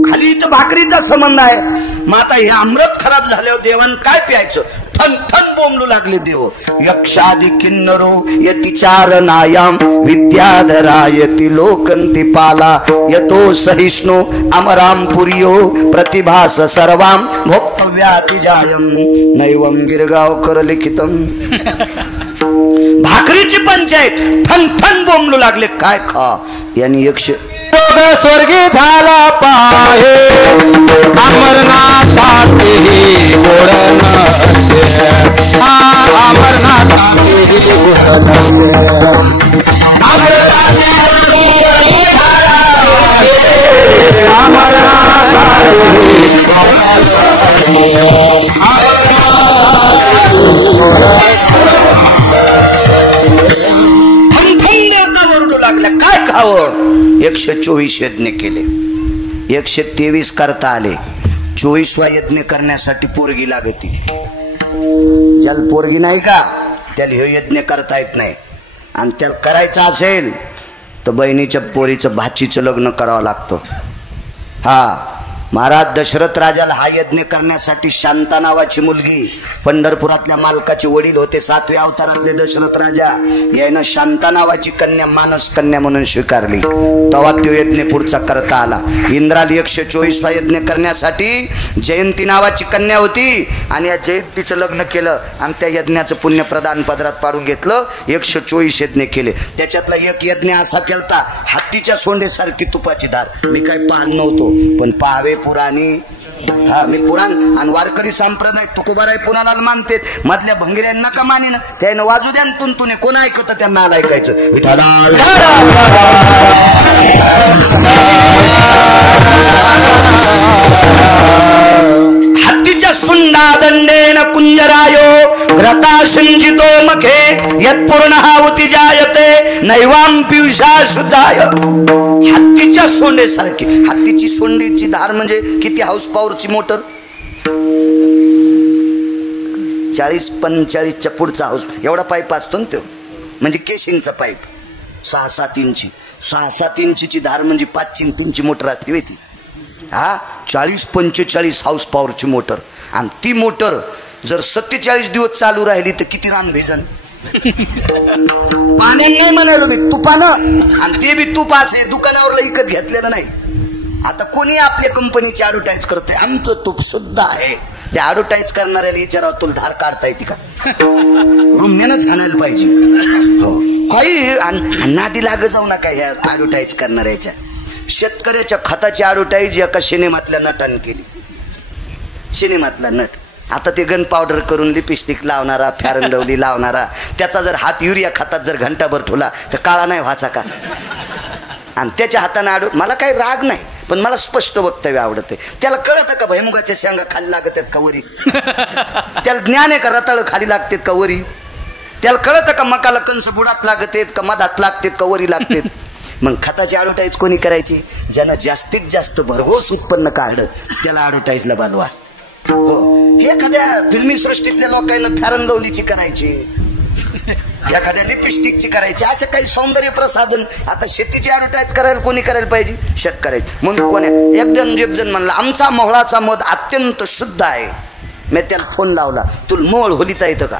खाली इथं भाकरीचा संबंध आहे. मग आता हे अमृत खराब झाल्यावर देवान काय प्यायचं, थन थन बोंबलू लागले देव. यक्षादि किन्नरो यति चारणायाम विद्याधरायति लोकंति पाला यतो सहिष्णु अमराम पुरियो प्रतिभास सर्वाम भोक्तव्याति जायम नैवम गिरगावकर लिखितम. भाकरीची पंचायत थन थन बोंबलू लागले. काय खा यांनी यक्ष स्वर्गी झाला पाहे अमरनाथातेही गोड नसे. अमरनाथातेही गोड ओरडू लागल्या. काय खावं. 124 यज्ञ केले, 123 करता आले. 24वा यज्ञ करण्यासाठी पोरगी लागती. ज्याला पोरगी नाही का त्याला हे यज्ञ करता येत नाही. आणि त्याला करायचं असेल तर बहिणीच्या पोरीचं भाचीचं लग्न करावं लागतं. हा महाराज दशरथ राजाला हा यज्ञ करण्यासाठी शांता नावाची मुलगी, पंढरपुरातल्या मालकाचे वडील होते 7व्या अवतारातले दशरथ राजा, यानं शांता नावाची कन्या मानस कन्या म्हणून स्वीकारली. तेव्हा तो यज्ञ पुढचा करता आला. इंद्राला 124वा यज्ञ करण्यासाठी जयंती नावाची कन्या होती आणि या जयंतीचं लग्न केलं आणि त्या यज्ञाचं पुण्य प्रदान पदरात पाडून घेतलं. 124 यज्ञ केले. त्याच्यातला एक यज्ञ असा केलता, हत्तीच्या सोंडेसारखी तुपाची धार. मी काय पाहत नव्हतो पण पाहावे पुराणी. हा मी पुराण आणि वारकरी संप्रदाय तुकोबाराय पुन्हाला मानते. मधल्या भंगिऱ्यांना का माने ना त्यानं वाजू द्या तुंतुने. कोण ऐकतं त्यांना आला ऐकायचं. विठाला हत्तीच्या सुंडा दंडेन कुंजरायो घ्रता सिंचितो मखे यत्पूर्णहावती जायते नैवाम पियुषा शुद्धाय. हत्तीच्या सोंडेसारखी. हत्तीची सोंडीची धार म्हणजे किती हाऊस पॉवरची मोटर. 40-45च्या पुढचा हाऊस एवढा पाईप असतो ना तो, म्हणजे केशिंगचा पाईप. 6-7 इंची 6-7 इंचीची धार म्हणजे 5-3ची मोटर असते माहिती. हा 40-45 हाऊस पॉवरची मोटर. आणि ती मोटर जर 47 दिवस चालू राहिली तर किती रान भिजन. पाण्याने नाही म्हणालो मी, तुपानं. आणि ते बी तुप असे दुकानावर विकत घेतलेलं नाही. आता कोणी आपल्या कंपनीची ऍडव्हर्टाईज करते, आमचं तूप शुद्ध आहे. ते ऍडव्हर्टाईज करणाऱ्याला विचारावं तुला धार काढता येते का. रुम्यानंच आणायला पाहिजे. हो काही नादी लाग जाऊ नका ह्या ऍडव्हर्टाईज करणाऱ्याच्या. शेतकऱ्याच्या खताची ऍडव्हर्टाईज एका सिनेमातल्या नटाने केली. सिनेमातला नट आता ते गन पावडर करून लिपस्टिक लावणारा, फॅरन लवली लावणारा, त्याचा जर हात युरिया खतात जर घंटाभर ठेवला तर काळा नाही व्हायचा का. आणि त्याच्या हाताने मला काही राग नाही पण मला स्पष्ट वक्तव्य आवडते. त्याला कळतं का भैमुगाच्या शेंगा खाली लागत आहेत का वरी? त्याला ज्ञान आहे का रताळ खाली लागतात का वरी? त्याला कळतं का मकाला कंस बुडात लागत आहेत का मधात लागतात का वरी लागतात? मग खताची ॲडव्हर्टाईज कोणी करायची? ज्यानं जास्तीत जास्त भरघोस उत्पन्न काढलं त्याला ॲडव्हर्टाईजला बालवा. हो, हे एखाद्या फिल्मी सृष्टीतल्या लोकांना फॅरन लवलीची करायची, एखाद्या लिपस्टिकची करायची, असं काही सौंदर्य प्रसाधन. आता शेतीची ॲडव्हर्टाईज करायला कोणी करायला पाहिजे? शेतकऱ्याची. म्हणून कोणी एक जण म्हणला आमचा मोहळाचा मध अत्यंत शुद्ध आहे. मी त्याला फोन लावला, तुला मोहळ होलिता येतं का?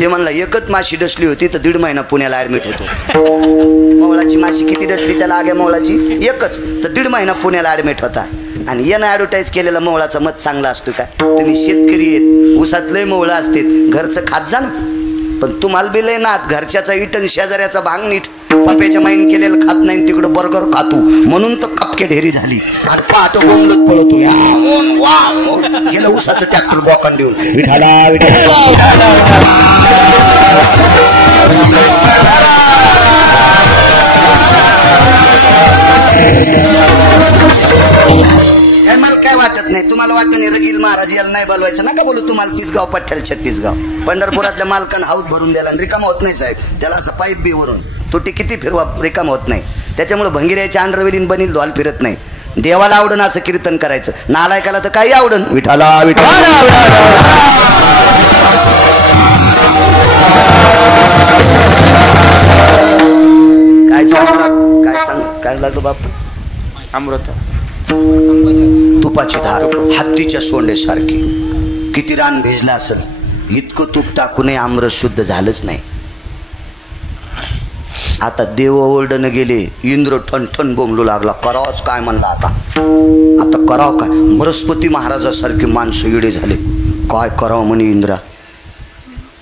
ते म्हणला एकच माशी डसली होती तर 1.5 महिना पुण्याला ऍडमिट होतो. मोहळाची माशी किती डसली त्याला? आग्या मोहळाची एकच, तर 1.5 महिना पुण्याला ऍडमिट होता. आणि यानं ॲडव्हर्टाईज केलेला मोहळाचा मध चांगला असतो का? तुम्ही शेतकरी आहेत, ऊसात लय मोहळा असतात, घरचं खात जा ना. पण तुम्हाला बी लय नात, घरच्याचा इटन शेजाऱ्याचा भांग नीट. पप्याच्या माईन केलेलं खात नाही, तिकडं बर्गर खातो म्हणून तर कपके ढेरी झाली. आणि पाहतो गोंगलत पळतो, गेलं ऊसाचं ट्रॅक्टर बोकान देऊन विठाला विठाला. मला काय वाटत नाही. तुम्हाला वाटतं नाही रगील महाराज याला नाही बोलवायचं, नका बोलू. तुम्हाला 30 गाव पठ्ठ्याला 36 गाव. पंढरपुरातल्या मालकानं हाऊत भरून द्याला, रिकाम होत नाही साहेब. त्याला असं पाईप बी वरून तुटी किती फिरवा रिकाम होत नाही. त्याच्यामुळे भंगिऱ्याच्या अंडरवेलीन बनील धोल फिरत नाही. देवाला आवडन असं कीर्तन करायचं, नालायकाला तर काही आवडन. विठाला विठाला. काय लागलं बापू? अमृत तुपाची धार हत्तीच्या सोंडेसारखी. किती रान भिजलं असेल, इतकं तूप टाकूनही आमरस शुद्ध झालंच नाही. आता देव ओरडणं गेले, इंद्र ठणठण बोंबलू लागला. करावंच काय म्हणला आता करावं काय? बृहस्पती महाराजासारखी माणसं इडे झाले. काय करावं म्हणे इंद्रा?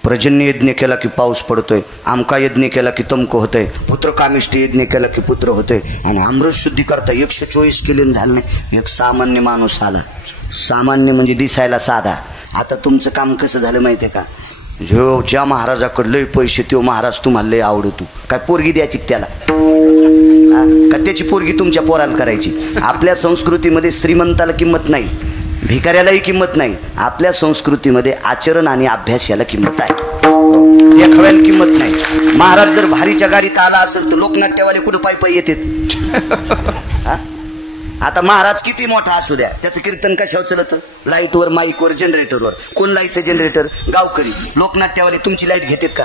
पर्जन्य यज्ञ केला की पाऊस पडतोय, आमका यज्ञ केला की तमक होतंय, पुत्रकामिष्ट यज्ञ केला की पुत्र होतंय. आणि अमृत शुद्धी करता 124 केले झालं नाही. एक सामान्य माणूस आला. सामान्य म्हणजे दिसायला साधा. आता तुमचं काम कसं झालं माहिती आहे का? जो ज्या महाराजाकडे लय पैसे तो महाराज तुम्हाला लय आवडतो. काय पोरगी द्यायची त्याला का त्याची पोरगी तुमच्या पोराला करायची? आपल्या संस्कृतीमध्ये श्रीमंताला किंमत नाही, भिकाऱ्यालाही किंमत नाही. आपल्या संस्कृतीमध्ये आचरण आणि अभ्यास याला किंमत आहे, देखाव्याला किंमत नाही. महाराज जर भारीच्या गाडीत आला असेल तर लोकनाट्यवाले कुठं पायी पायी येतात. आता महाराज किती मोठा असू द्या, त्याचं कीर्तन कशावर चलत? लाईटवर, माईकवर, जनरेटरवर. कोण लाईट जनरेटर? गावकरी. लोकनाट्यवाले तुमची लाईट घेतात का?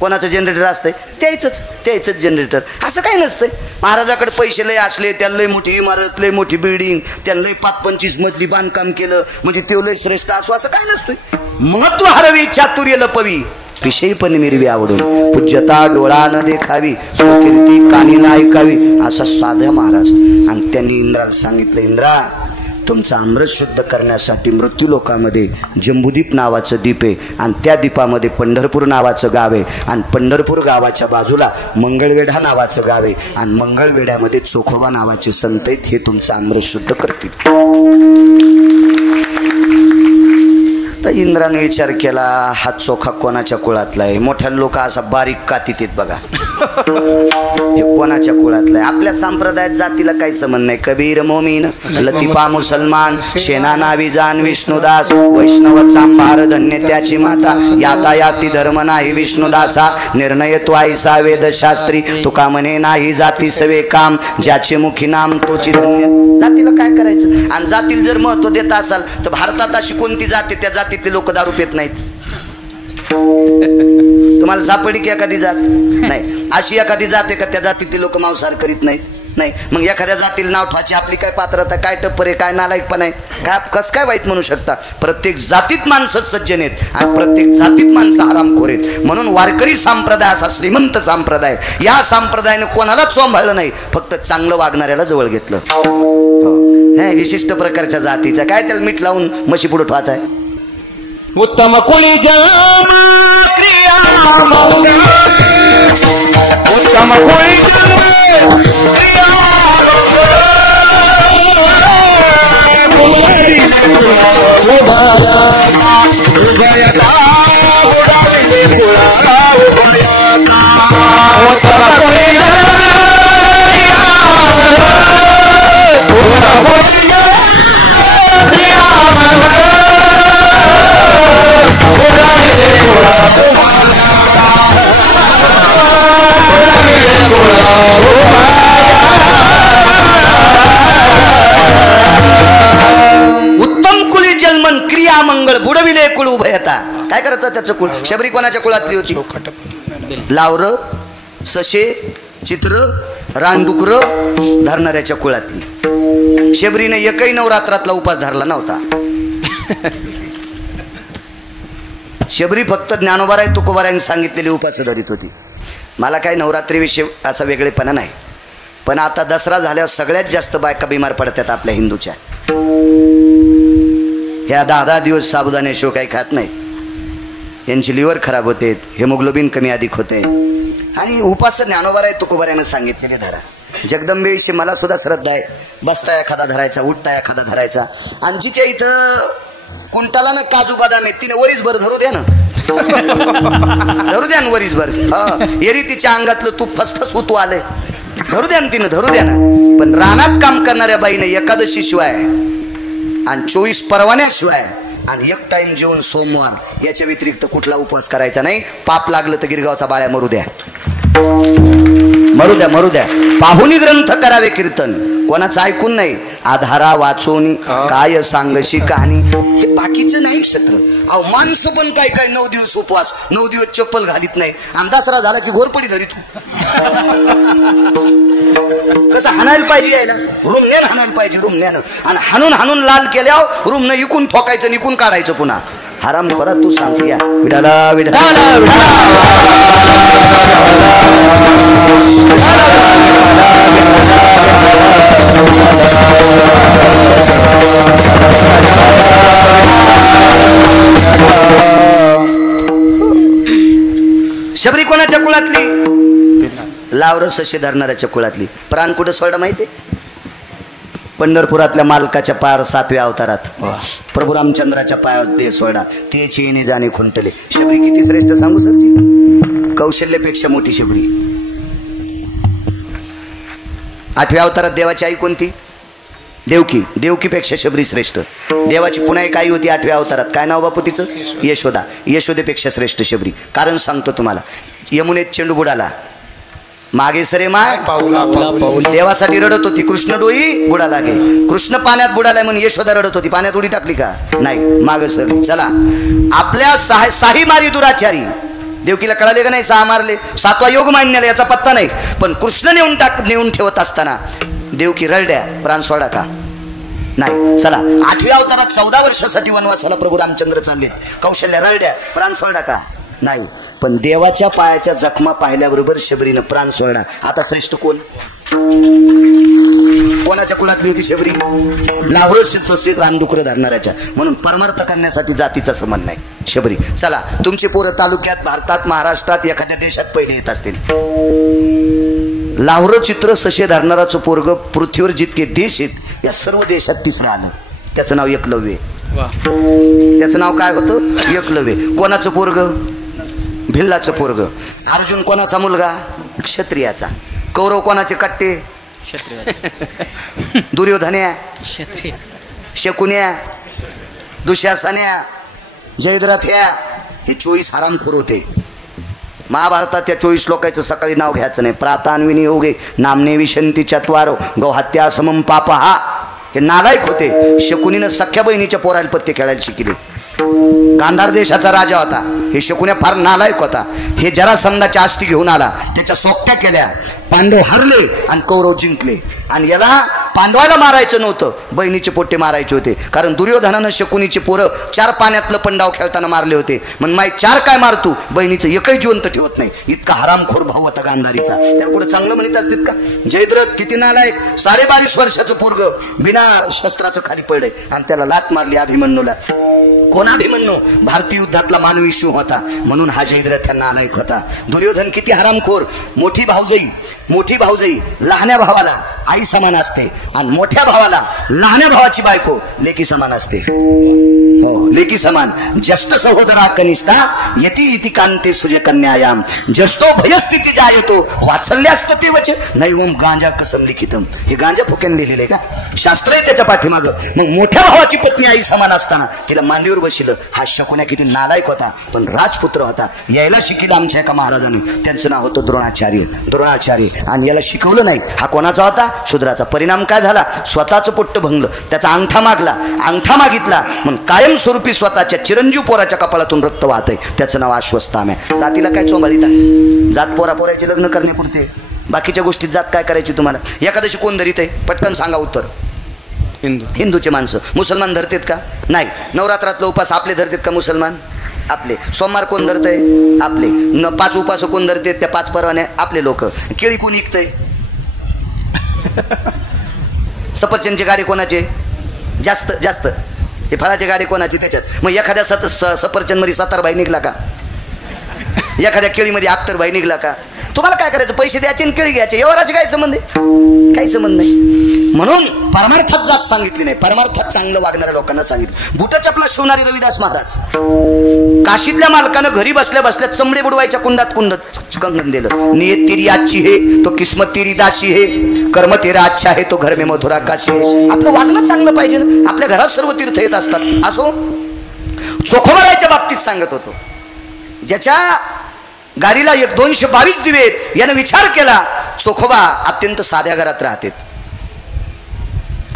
कोणाचं जनरेटर असतंय? त्याचंच जनरेटर. असं काही नसतंय. महाराजाकडे पैसे लय असले, त्याला लय मोठी इमारत, लय मोठी बिल्डिंग, त्याला लय 5-25 मजली बांधकाम केलं म्हणजे ते लय श्रेष्ठ असो असं काय नसतंय. महत्व हरवी, चातुर्य लपवी, विषयी पण मिरवी आवडून, पूज्यता डोळा न देखावी, स्वकीर्ती कानी न ऐकावी, असा साधा महाराज. आणि त्यांनी इंद्राला सांगितलं, इंद्रा तुमचं अमृत शुद्ध करण्यासाठी मृत्यूलोकामध्ये जंबूदीप नावाचं दीप आहे आणि त्या दीपामध्ये पंढरपूर नावाचं गाव आहे आणि पंढरपूर गावाच्या बाजूला मंगळवेढा नावाचं गाव आहे आणि मंगळवेढ्यामध्ये चोखोबा नावाचे संत आहेत. हे तुमचं अमृत शुद्ध करतील. तर इंद्राने विचार केला, हा चोखा कोणाच्या कुळातला आहे? मोठ्या लोक असा बारीक कातीत आहेत बघा. हे कोणाच्या कुळातलं आहे? आपल्या संप्रदायात जातीला काही संबंध नाही. कबीर मोमीन, लतिफा मुसलमान, शेना नावी जान विष्णुदास, वैष्णव चांभार धन्य त्याची माता, यातायाती धर्म नाही विष्णुदासा, निर्णय तो आईसा वेदशास्त्री, तुका म्हणे नाही जाती सवे काम, ज्याचे मुखी नाम तोची धन्य. जातीला काय करायचं? आणि जातीला जर महत्व देत असाल तर भारतात अशी कोणती जाती त्या जातीतले लोक दारू पित नाहीत? तुम्हाला सापडी की एखादी जात? नाही. अशी एखादी जाते का त्या जातीतले लोक मांसाहार करीत नाहीत? नाही. मग एखाद्या जातीला नाव ठेवायची आपली काय पात्रता, काय टप्पर आहे, काय नालायकपणा आहे? काय कसं काय वाईट म्हणू शकता? प्रत्येक जातीत माणसं सज्जन आहेत आणि प्रत्येक जातीत माणसं हरामखोर आहेत. म्हणून वारकरी संप्रदाय असा श्रीमंत संप्रदाय, या संप्रदायाने कोणालाच चोंभाळलं नाही, फक्त चांगलं वागणाऱ्याला जवळ घेतलं. हे विशिष्ट प्रकारच्या जातीचा काय त्याला मीठ लावून म्हशी पुढे ठेवायचा आहे? उत्तम कुळी जन्म क्रिया उत्तम कुळी जन्म या मंगळ बुडविले कुळ उभयता. काय करत त्याचं कुळ? शबरी कोणाच्या कुळातली होती? लावर, सशे, चित्र, रानडुकर धरणाऱ्याच्या कुळातली. शबरीने एकही नवरात्रातला उपास धरला नव्हता. शबरी फक्त ज्ञानोबाराय तुकोबारायांनी सांगितलेली उपास धरीत होती. मला काही नवरात्रीविषयी असा वेगळेपणा नाही, पण आता दसरा झाल्यावर सगळ्यात जास्त बायका बिमार पडतात आपल्या हिंदूच्या. ह्या 10-10 दिवस साबुदाण्याशिवाय काही खात नाही. यांची लिव्हर खराब होते, हेमोग्लोबिन कमी अधिक होते. आणि उपास ज्ञानोबाराय तुकोबारायानं सांगितलेले धरा. जगदंबेविषयी मला सुद्धा श्रद्धा आहे. बसता एखादा धरायचा, उठता एखादा धरायचा. आणि जिच्या इथं कुंटाला ना काजू बदाम आहेत तिने वरीसभर धरू द्या ना. धरू द्या ना वरीसभर. एरी तिच्या अंगातलं तूप फसफस होतो आलंय, धरू द्या ना तिनं, धरू द्या ना. पण रानात काम करणाऱ्या बाईने एकादशी शिवाय आणि 24 परवान्याशिवाय आणि एक टाइम जेवण सोमवार याच्या व्यतिरिक्त कुठला उपवास करायचा नाही. पाप लागलं तर गिरगावचा बाळ्या मरू द्या, मरू द्या, मरू द्या. पाहुणी ग्रंथ करावे कीर्तन, कोणाचं ऐकून नाही. आधारा वाचून काय सांगशी कहाणी. हे बाकीचं नाही क्षेत्र. अहो माणसं पण काय काय 9 दिवस उपवास, 9 दिवस चप्पल घालीत नाही. आणि दसरा झाला की घोरपडी धरी तू. कसं हाणायला पाहिजे यायला, रुमण्यानं हाणायला पाहिजे, रुमण्यानं. आणि हाणून हाणून लाल केल्यावर रुमनं इकून ठोकायचं, निकून काढायचं पुन्हा. हराम करा तू सांग या विठाला विठाला शबरी कोणाच्या कुळातली? लावर सशे धरणाऱ्याच्या कुळातली. प्राण कुठं सोडा माहिती? पंढरपुरातल्या मालकाच्या पायावर 7व्या अवतारात प्रभू रामचंद्राच्या पायावर देह सोडा. ते चेने जाणे खुंटले. शबरी किती श्रेष्ठ सांगू सरजी? कौशल्यापेक्षा मोठी शबरी. 8व्या अवतारात देवाची आई कोणती? देवकी. देवकीपेक्षा शबरी श्रेष्ठ. देवाची पुन्हा एक आई होती 8व्या अवतारात. काय नाव बापू तिचं? यशोदा. यशोदेपेक्षा श्रेष्ठ शबरी. कारण सांगतो तुम्हाला. यमुनेत चेंडू बुडाला, मागे सरे माय देवासाठी रडत होती. कृष्ण डोई बुडा लागे. कृष्ण पाण्यात बुडालाय म्हणून यशोदा रडत होती. पाण्यात उडी टाकली का? नाही, मागे सरली. चला, आपल्या साही मारी दुराचारी. देवकीला कळाले का नाही? 6 मारले. 7वा योग मान्याला याचा पत्ता नाही. पण कृष्ण नेऊन ठेवत असताना देवकी रडल्या, प्राण सोडा का? नाही. चला, 8व्या अवतारात 14 वर्षासाठी वनवासाला प्रभू रामचंद्र चालले. कौशल्या रडल्या, प्राण सोडा का? नाही. पण देवाच्या पायाच्या जखमा पाहिल्याबरोबर शबरीनं प्राण सोडला. आता श्रेष्ठ कोण? कोणाच्या कुळातली होती शबरी? लावरस रानडुकर धरणाऱ्याच्या. म्हणून परमार्थ करण्यासाठी जातीचा संबंध नाही शबरी. चला, तुमची पोरं तालुक्यात, भारतात, महाराष्ट्रात, एखाद्या देशात पहिले येत असतील. लाहोर चित्र सशे धरणाराचं पोरग पृथ्वीवर जितके देश आहेत या सर्व देशात तिसरं आलं. त्याचं नाव एकलव्य. त्याचं नाव काय होतं? एकलव्य. कोणाचं पोरग? भिल्लाचं पोरग. अर्जुन कोणाचा मुलगा? क्षत्रियाचा. कौरव कोणाचे कट्टे? दुर्योधन्या, शकुन्या, दुशासन्या, जयद्रथ्या हे 24 हरामखोर होते. महाभारतात त्या 24 लोकांचं सकाळी नाव घ्यायचं नाही. प्रातान्विनी योगे नामने विशंती चत्वारो गौहत्या समम पापहा. हे नालायक होते. शकुनीनं सख्या बहिणीच्या पोराला पत्ते खेळायला शिकले. गांधार देशाचा राजा होता. हे शकुन्या फार नालायक होता. हे जरासंधाच्या आस्ती घेऊन आला, त्याच्या सोक्त्या केल्या. पांडव हरले आणि कौरव जिंकले. आणि याला पांडवाला मारायचं नव्हतं, बहिणीचे पोट्टे मारायचे होते. कारण दुर्योधनानं शकुनीचे पोरं 4 पाण्यातलं पंडाव खेळताना मारले होते. मग माय 4 काय मारतू? बहिणीचं एकही जिवंत ठेवत नाही. इतका हरामखोर भाऊ होता गांधारीचा. त्या पुढे चांगलं म्हणत असतील का? जयद्रथ किती नालायक. 22.5 वर्षाचं पोरग बिना शस्त्राचं खाली पडले आणि त्याला लात मारली अभिमन्यूला. कोण अभिमन्यू? भारतीय युद्धातला मानवी शिव होता. म्हणून हा जयद्रथ नालायक होता. दुर्योधन किती हरामखोर. मोठी भाऊजाई लहान्या भावाला आई समान असते आणि मोठ्या भावाला लहान्या भावाची बायको लेकी समान असते. हो, लेकी समान. ज्येष्ठ सहोदरा कनिष्ठा यती इति कांते सुजे कन्यायाम ज्येष्ठो भयस्थिती जायतो वात्सल्यास्त ते वच नाही ओम गांजा कसम लिखितम. हे गांजा फुक्याने लिहिलेले का? शास्त्र आहे त्याच्या पाठीमागं. मग मोठ्या भावाची पत्नी आई समान असताना तिला मांडीवर बसलं. हा शकुन्या किती नालायक होता, पण राजपुत्र होता. यायला शिकिला आमच्या एका महाराजांनी. त्यांचं नाव होतं द्रोणाचार्य. आणि याला शिकवलं नाही. हा कोणाचा होता? शूद्राचा. परिणाम काय झाला? स्वतःचं पोट्ट भंगलं, त्याचा अंगठा मागला, अंगठा मागितला, मग कायमस्वरूपी स्वतःच्या चिरंजीव पोराच्या कपाळातून रक्त वाहतंय. त्याचं नाव अश्वत्थामा आहे. जातीला काय चोंबाळीत आहे? जात पोरापोराचे लग्न करण्यापुरते, बाकीच्या गोष्टीत जात काय करायची तुम्हाला? एकादशी कोण धरीत आहे? पटकन सांगा उत्तर. हिंदूचे माणसं. मुसलमान धरतेत का? नाही. नवरात्रातलं उपास आपले धरतेत का? मुसलमान आपले. सोमवार कोण धरतंय? आपले. 5 उपास कोण धरतेत? त्या 5 परवाने आपले लोक. केळी कोण विकतंय? सफरचंदची गाडी कोणाचे? जास्त जास्त. हे फळाची गाडी कोणाची? त्याच्यात. मग एखाद्या सफरचंदमध्ये 7 बाई निघला का? एखाद्या केळीमध्ये 8 बाई निघला का? तुम्हाला काय करायचं? पैसे द्यायचे आणि केळी घ्यायचे. एवढा असे काय संबंध आहे? काही संबंध नाही. म्हणून परमार्थात जात सांगितली नाही, परमार्थात चांगलं वागणाऱ्या लोकांना सांगितलं. बुटा चपला शिवणारे रविदास महाराज. काशीतल्या मालकानं घरी बसल्या बसल्या चमडे बुडवायच्या कुंडात कंगन दिलं. नियत तेरी अच्छी है तो किस्मत तेरी दाशी है, कर्म तेरा अच्छा है तो घर में मधुरा काशी है. आपलं वागणं चांगलं पाहिजे ना. आपल्या घरात सर्व तीर्थ येत असतात. असो, चोखोबारायच्या बाबतीत सांगत होतो. ज्याच्या गाडीला 222 दिवे आहेत, यानं विचार केला चोखोबा अत्यंत साध्या घरात राहतात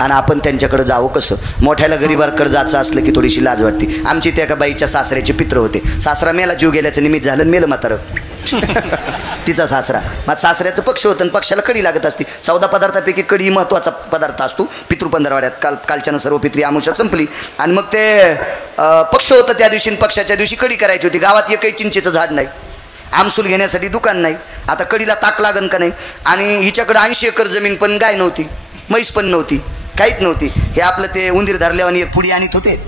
आणि आपण त्यांच्याकडे जावं कसं? मोठ्याला गरीबाकडे जायचं असलं की थोडीशी लाज वाटते. आमची त्या एका बाईच्या सासऱ्याचे पित्र होते. सासरा मेला, जीव गेल्याचं निमित्त झालं, मेलं म्हातारं. तिचा सासरा. मग सासऱ्याचं पक्ष होतं आणि पक्षाला कडी लागत असते. 14 पदार्थापैकी कडी महत्त्वाचा पदार्थ असतो. पितृपंधरवाड्यात कालच्यानं सर्व पित्री आमुषा संपली आणि मग ते पक्ष होतं त्या दिवशी. पक्षाच्या दिवशी कडी करायची होती. गावात एकही चिंचेचं झाड नाही, आमसूल घेण्यासाठी दुकान नाही. आता कडीला ताक लागन का नाही? आणि हिच्याकडे 80 एकर जमीन, पण गाय नव्हती, म्हैस पण नव्हती, काहीच नव्हती. हे आपलं ते उंदीर धरल्यावर एक पुडी आणत होते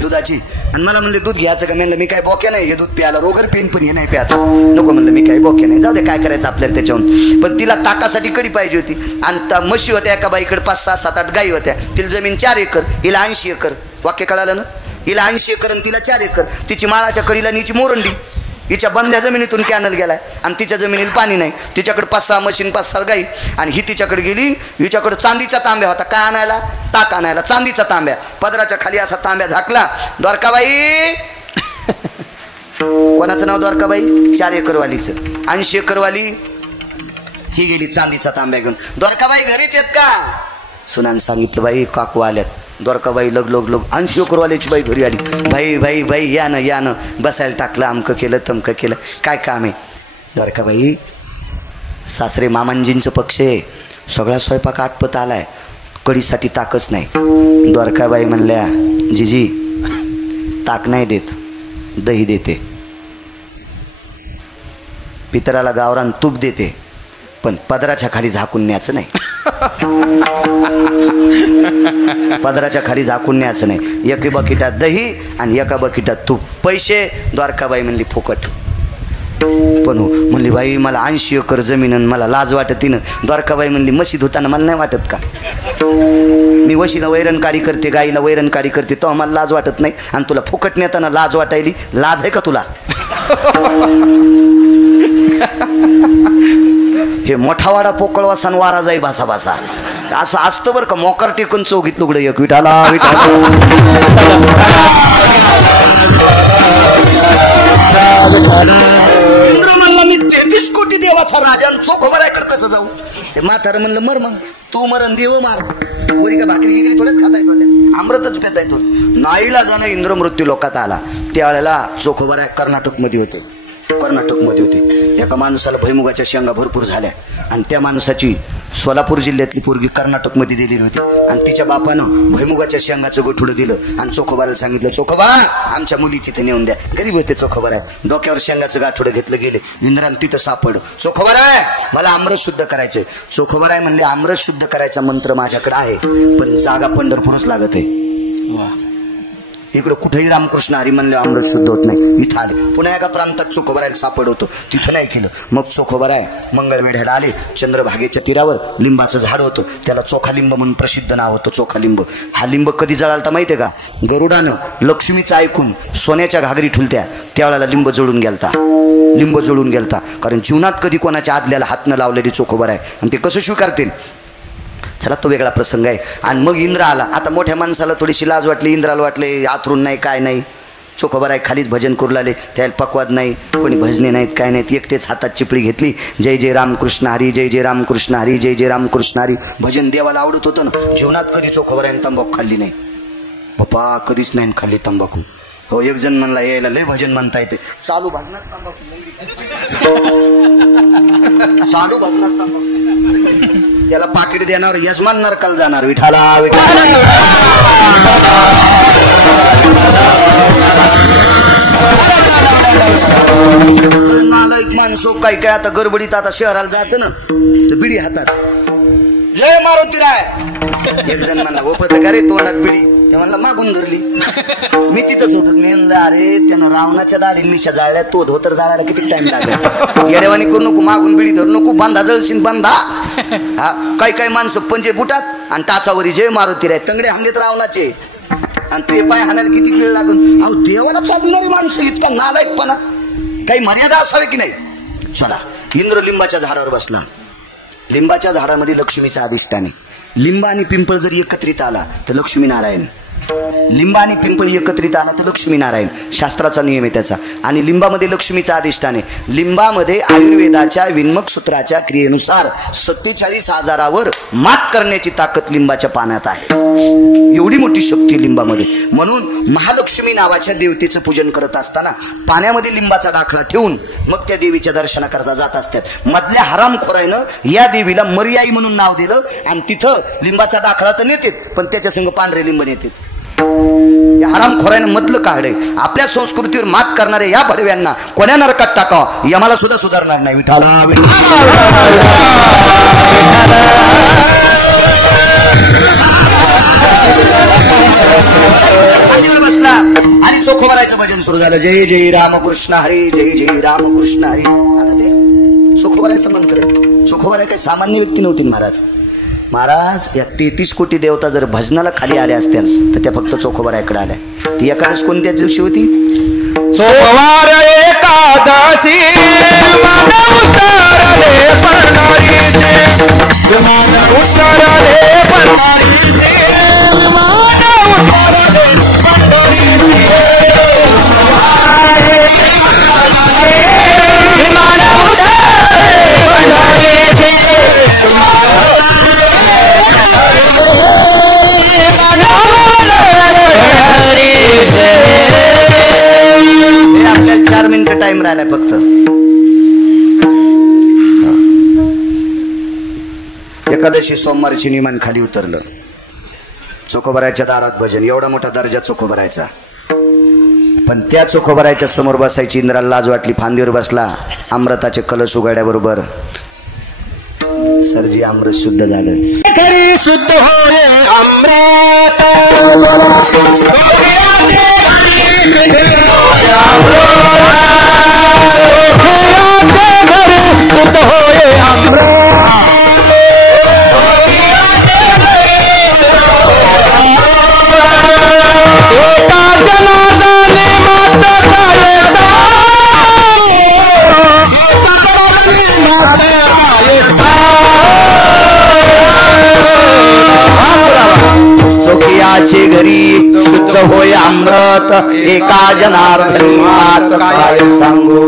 दुधाची. आणि मला म्हणले दूध घ्यायचं का? म्हणलं मी काय बोक्या नाही, हे दूध प्यायला रोगर पेन, पण हे नाही प्यायचं. नको म्हणलं, मी काय बोक्या नाही, जाऊ दे, काय करायचं आपल्याला त्याच्याहून. पण तिला ताकासाठी कडी पाहिजे होती. आणि त्या म्हशी होत्या एका बाईकडे 5, 6, 7, 8 गाई होत्या. तिला जमीन 4 एकर, हिला 80 एकर. वाक्य कळालं ना? हिला 80 एकर आणि तिला 4 एकर. तिची माळाच्या कडीला नीची मोरंडी. हिच्या बंध्या जमिनीतून कॅनल गेलाय आणि तिच्या जमिनीला पाणी नाही. तिच्याकडे 5-6 मशीन, 5-6 गाई. आणि ही तिच्याकडे गेली. हिच्याकडे चांदीचा तांब्या होता. काय आणायला? ताक आणायला. चांदीचा तांब्या. पदराच्या खाली असा तांब्या झाकला. द्वारकाबाई. कोणाचं नाव? द्वारकाबाई. 4 एकरवालीचं. 80 एकरवाली ही गेली चांदीचा तांब्या घेऊन. द्वारकाबाई घरीच आहेत का? सुनान सांगितलं, बाई काकू आल्यात. द्वारकाबाई लग 80 एकरवाल्याची बाई घरी आली. भाई भाई भाई या ना बसायला टाकलं, अमकं केलं तमकं केलं. काय काम आहे? द्वारकाबाई, सासरे मामांजींचं पक्ष आहे, सगळा स्वयंपाक आटपत आलाय, कढीसाठी ताकच नाही. द्वारकाबाई म्हणल्या, जीजी ताक नाही देत, दही देते. पितराला गावरान तूप देते, पण पदराच्या खाली झाकून न्यायचं नाही. पदराच्या खाली झाकून न्यायचं नाही. एका बकेटात दही आणि एका बकेटात तूप. पैसे? द्वारकाबाई म्हणली फुकट. पण म्हणली, बाई मला 80 एकर जमीन आणि मला लाज वाटत ना. द्वारकाबाई म्हणली, म्हशी धुताना मला नाही वाटत का? मी वशीला वैरण काढी करते, गाईला वैरण काढी करते, तो मला लाज वाटत नाही, आणि तुला फुकट नेताना लाज वाटायली? लाज आहे का तुला? हे मोठा वाडा पोकळवासा आणि वारा जाई भासा भासा असं असतं बरं का. मोकार टेकून चौघीत लुगडं एक. विठाला विठाला. इंद्र म्हणला, मी 33 कोटी देवाचा राजा आणि चोखोबाराकडे कसं जाऊ? ते म्हातारं म्हणलं, मर मग तू मरण देव मार. वरी का भाकरी गिकरी थोड्याच खाता येत होत्या, अमृतच पेता येत होत. नाईला जाणं इंद्र मृत्यू लोकात आला. त्यावेळेला चोखोबारा कर्नाटकमध्ये होते. एका माणसाला भैमुगाच्या शेंगा भरपूर झाल्या आणि त्या माणसाची सोलापूर जिल्ह्यातली पोरगी कर्नाटकमध्ये दिलेली होती. आणि तिच्या बापानं भैमुगाच्या शेंगाचं गोठुडं दिलं आणि चोखोबाला सांगितलं, चोखोबा आमच्या मुलीची ते नेऊन द्या. गरीब होते चोखोबारा. डोक्यावर शेंगाचं गाठोडं घेतलं. गेले इंद्रान तिथं सापडलं. चोखोबारा मला अमृत शुद्ध करायचंय. चोखोबारा म्हणले, अमृत शुद्ध करायचा मंत्र माझ्याकडे आहे, पण जागा पंढरपूरच लागत आहे. इकडं कुठेही रामकृष्ण हरी म्हणले अमृत शुद्ध होत नाही. इथं आले. पुन्हा एका प्रांतात चोखोबारायला सापडवतो, तिथं नाही केलं. मग चोखोबाराय मंगळवेढ्याला आले. चंद्रभागेच्या तीरावर लिंबाचं झाड होतं, त्याला चोखा लिंब म्हणून प्रसिद्ध नाव होतं. चोखा लिंब. हा लिंब कधी जळालता माहितीये का? गरुडानं लक्ष्मीचं ऐकून सोन्याच्या घागरी ठुलत्या, त्यावेळेला लिंब जळून गेलता. कारण जीवनात कधी कोणाच्या आदल्याला हात न लावलेली चोखोबाराय, आणि ते कसं स्वीकारतील? चला, तो वेगळा प्रसंग आहे. आणि मग इंद्र आला. आता मोठ्या माणसाला थोडीशी लाज वाटली. इंद्राला वाटले आतरून नाही काय नाही, चोखोबाराय खालीच भजन करू लागले. त्याला पकवाद नाही, कोणी भजने नाहीत, काय नाहीत. एकटेच हातात चिपळी घेतली. जय जय रामकृष्ण हरी, जय जय रामकृष्ण हरी, जय जय रामकृष्ण हरी. भजन देवाला आवडत होतं ना. जीवनात कधी चोखोबारायने तंबाखू खाल्ली नाही पप्पा, कधीच नाही खाल्ली तंबाखू. हो, एक जण म्हणला यायला लय भजन म्हणता येते. चालू भाजनात तंबाखू, चालू भाजनात तंबाखू. त्याला पाकिट देणार, यजमान नरकाला जाणार. विठाला विठाला. नालायक माणसो, काय काय आता गडबडीत आता शहराला जायचं ना, तर बिडी हातात. जय मारुतीराय. एक जण म्हणला ओ पत्रकार तोंडात बिडी. ते म्हणला मागून धरली. मी तिथंच होतो. मी अरे त्यानं रावणाच्या दाढी मिशा जाळल्या, तो धोतर जाळायला किती टाइम लागला. येडेवानी करू नको, मागून बिडी धरू नको, बांधा जळशीन बांधा. हा, काही काही माणसं पंजे बुटात आणि टाचावरी जय मारुतीराय तंगडे हाणलेत रावणाचे, आणि ते पाय हाणायला किती वेळ लागून. अहो, देवाला चालणारी माणसं इतका नालायकपणा, काही मर्यादा असावी की नाही. चला, इंद्र लिंबाच्या झाडावर बसला. लिंबाच्या झाडामध्ये लक्ष्मीचा अधिष्ठान आहे. लिंब आणि पिंपळ जर एकत्रित आला तर लक्ष्मी नारायण. लिंब आणि पिंपळ एकत्रित आला तर लक्ष्मी नारायण. शास्त्राचा नियम आहे त्याचा. आणि लिंबामध्ये लक्ष्मीचा अधिष्ठान आहे. लिंबामध्ये आयुर्वेदाच्या विन्मक सूत्राच्या क्रियेनुसार 47,000वर मात करण्याची ताकद लिंबाच्या पाण्यात आहे. एवढी मोठी शक्ती लिंबामध्ये. म्हणून महालक्ष्मी नावाच्या देवतेचं पूजन करत असताना पाण्यामध्ये लिंबाचा दाखला ठेवून मग त्या देवीच्या दर्शनाकरता जात असतात. मधल्या हरामखोरानं या देवीला मर्याई म्हणून नाव दिलं, आणि तिथं लिंबाचा दाखला तर नेतेत, पण त्याच्या संग पांढरे लिंब नेतेत. या हरामखोरानं मधलं काढे. आपल्या संस्कृतीवर मात करणाऱ्या या भडव्यांना कोण्या नरकात टाकावं, यमाला सुद्धा सुधारणार नाही. विठाला बसला आणि चोखोबारायचं भजन सुरू झालं. जय जय रामकृष्ण हरी, जय जय रामकृष्ण हरी. आता ते चोखोबारायचं मंत्र. चोखोबाराय काय सामान्य व्यक्ती नव्हती महाराज. महाराज या 33 कोटी देवता जर भजनाला खाली आल्या असत्या तर त्या फक्त चोखोबारायकडे आल्या. ती एकादश कोणत्या दिवशी होती? सोमवार एकादशी आपल्याला 4 मिनिटं टाइम राहिलाय फक्त. एकादशी सोमवारची निमान खाली उतरलं. चोखोबारायच्या दारात भजन. एवढा मोठा दर्जा चोखोबारायचा. पण त्या चोखोबारायच्या समोर बसायची इंद्राला लाज वाटली. फांदीवर बसला. अमृताचे कलश उघड्याबरोबर सरजी अमृत शुद्ध झालं. खरी शुद्ध होय अमृत. शुद्ध होय चोखियाचे घरी शुद्ध होय अमृत. एका जनार्दनात काय सांगू.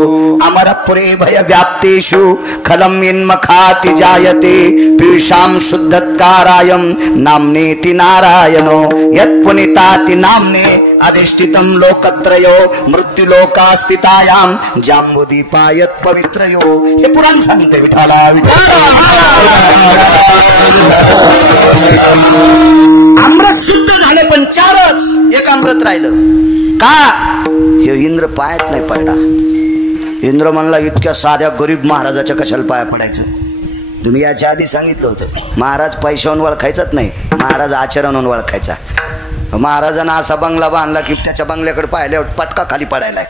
अमरपुरे भय व्याप्तेषु खलम यन्मखाति जायते. पीशां शुद्धत्कारायं नाम्नेति नारायणो. यत्पुनिताति नाम्ने अधिष्ठितं लोकत्रयो. मृत्युलोकास्थितायां जाम्बुदीपायत पवित्रयो. हे पुराण सांगते. विठाला अमृत शुद्ध झाले पण 4च. एक अमृत राहिलं. का? हे इंद्र पायच नाही पडला. इंद्र म्हणला इतक्या साध्या गरीब महाराजाच्या कशाला पाया पडायचं. तुम्ही याच्या आधी सांगितलं होतं महाराज पैशावरून ओळखायचाच नाही, महाराज आचरणावरून ओळखायचा. महाराजांना असा बंगला बांधला की त्याच्या बंगल्याकडे पाहिल्यावर पटका खाली पडायलाय,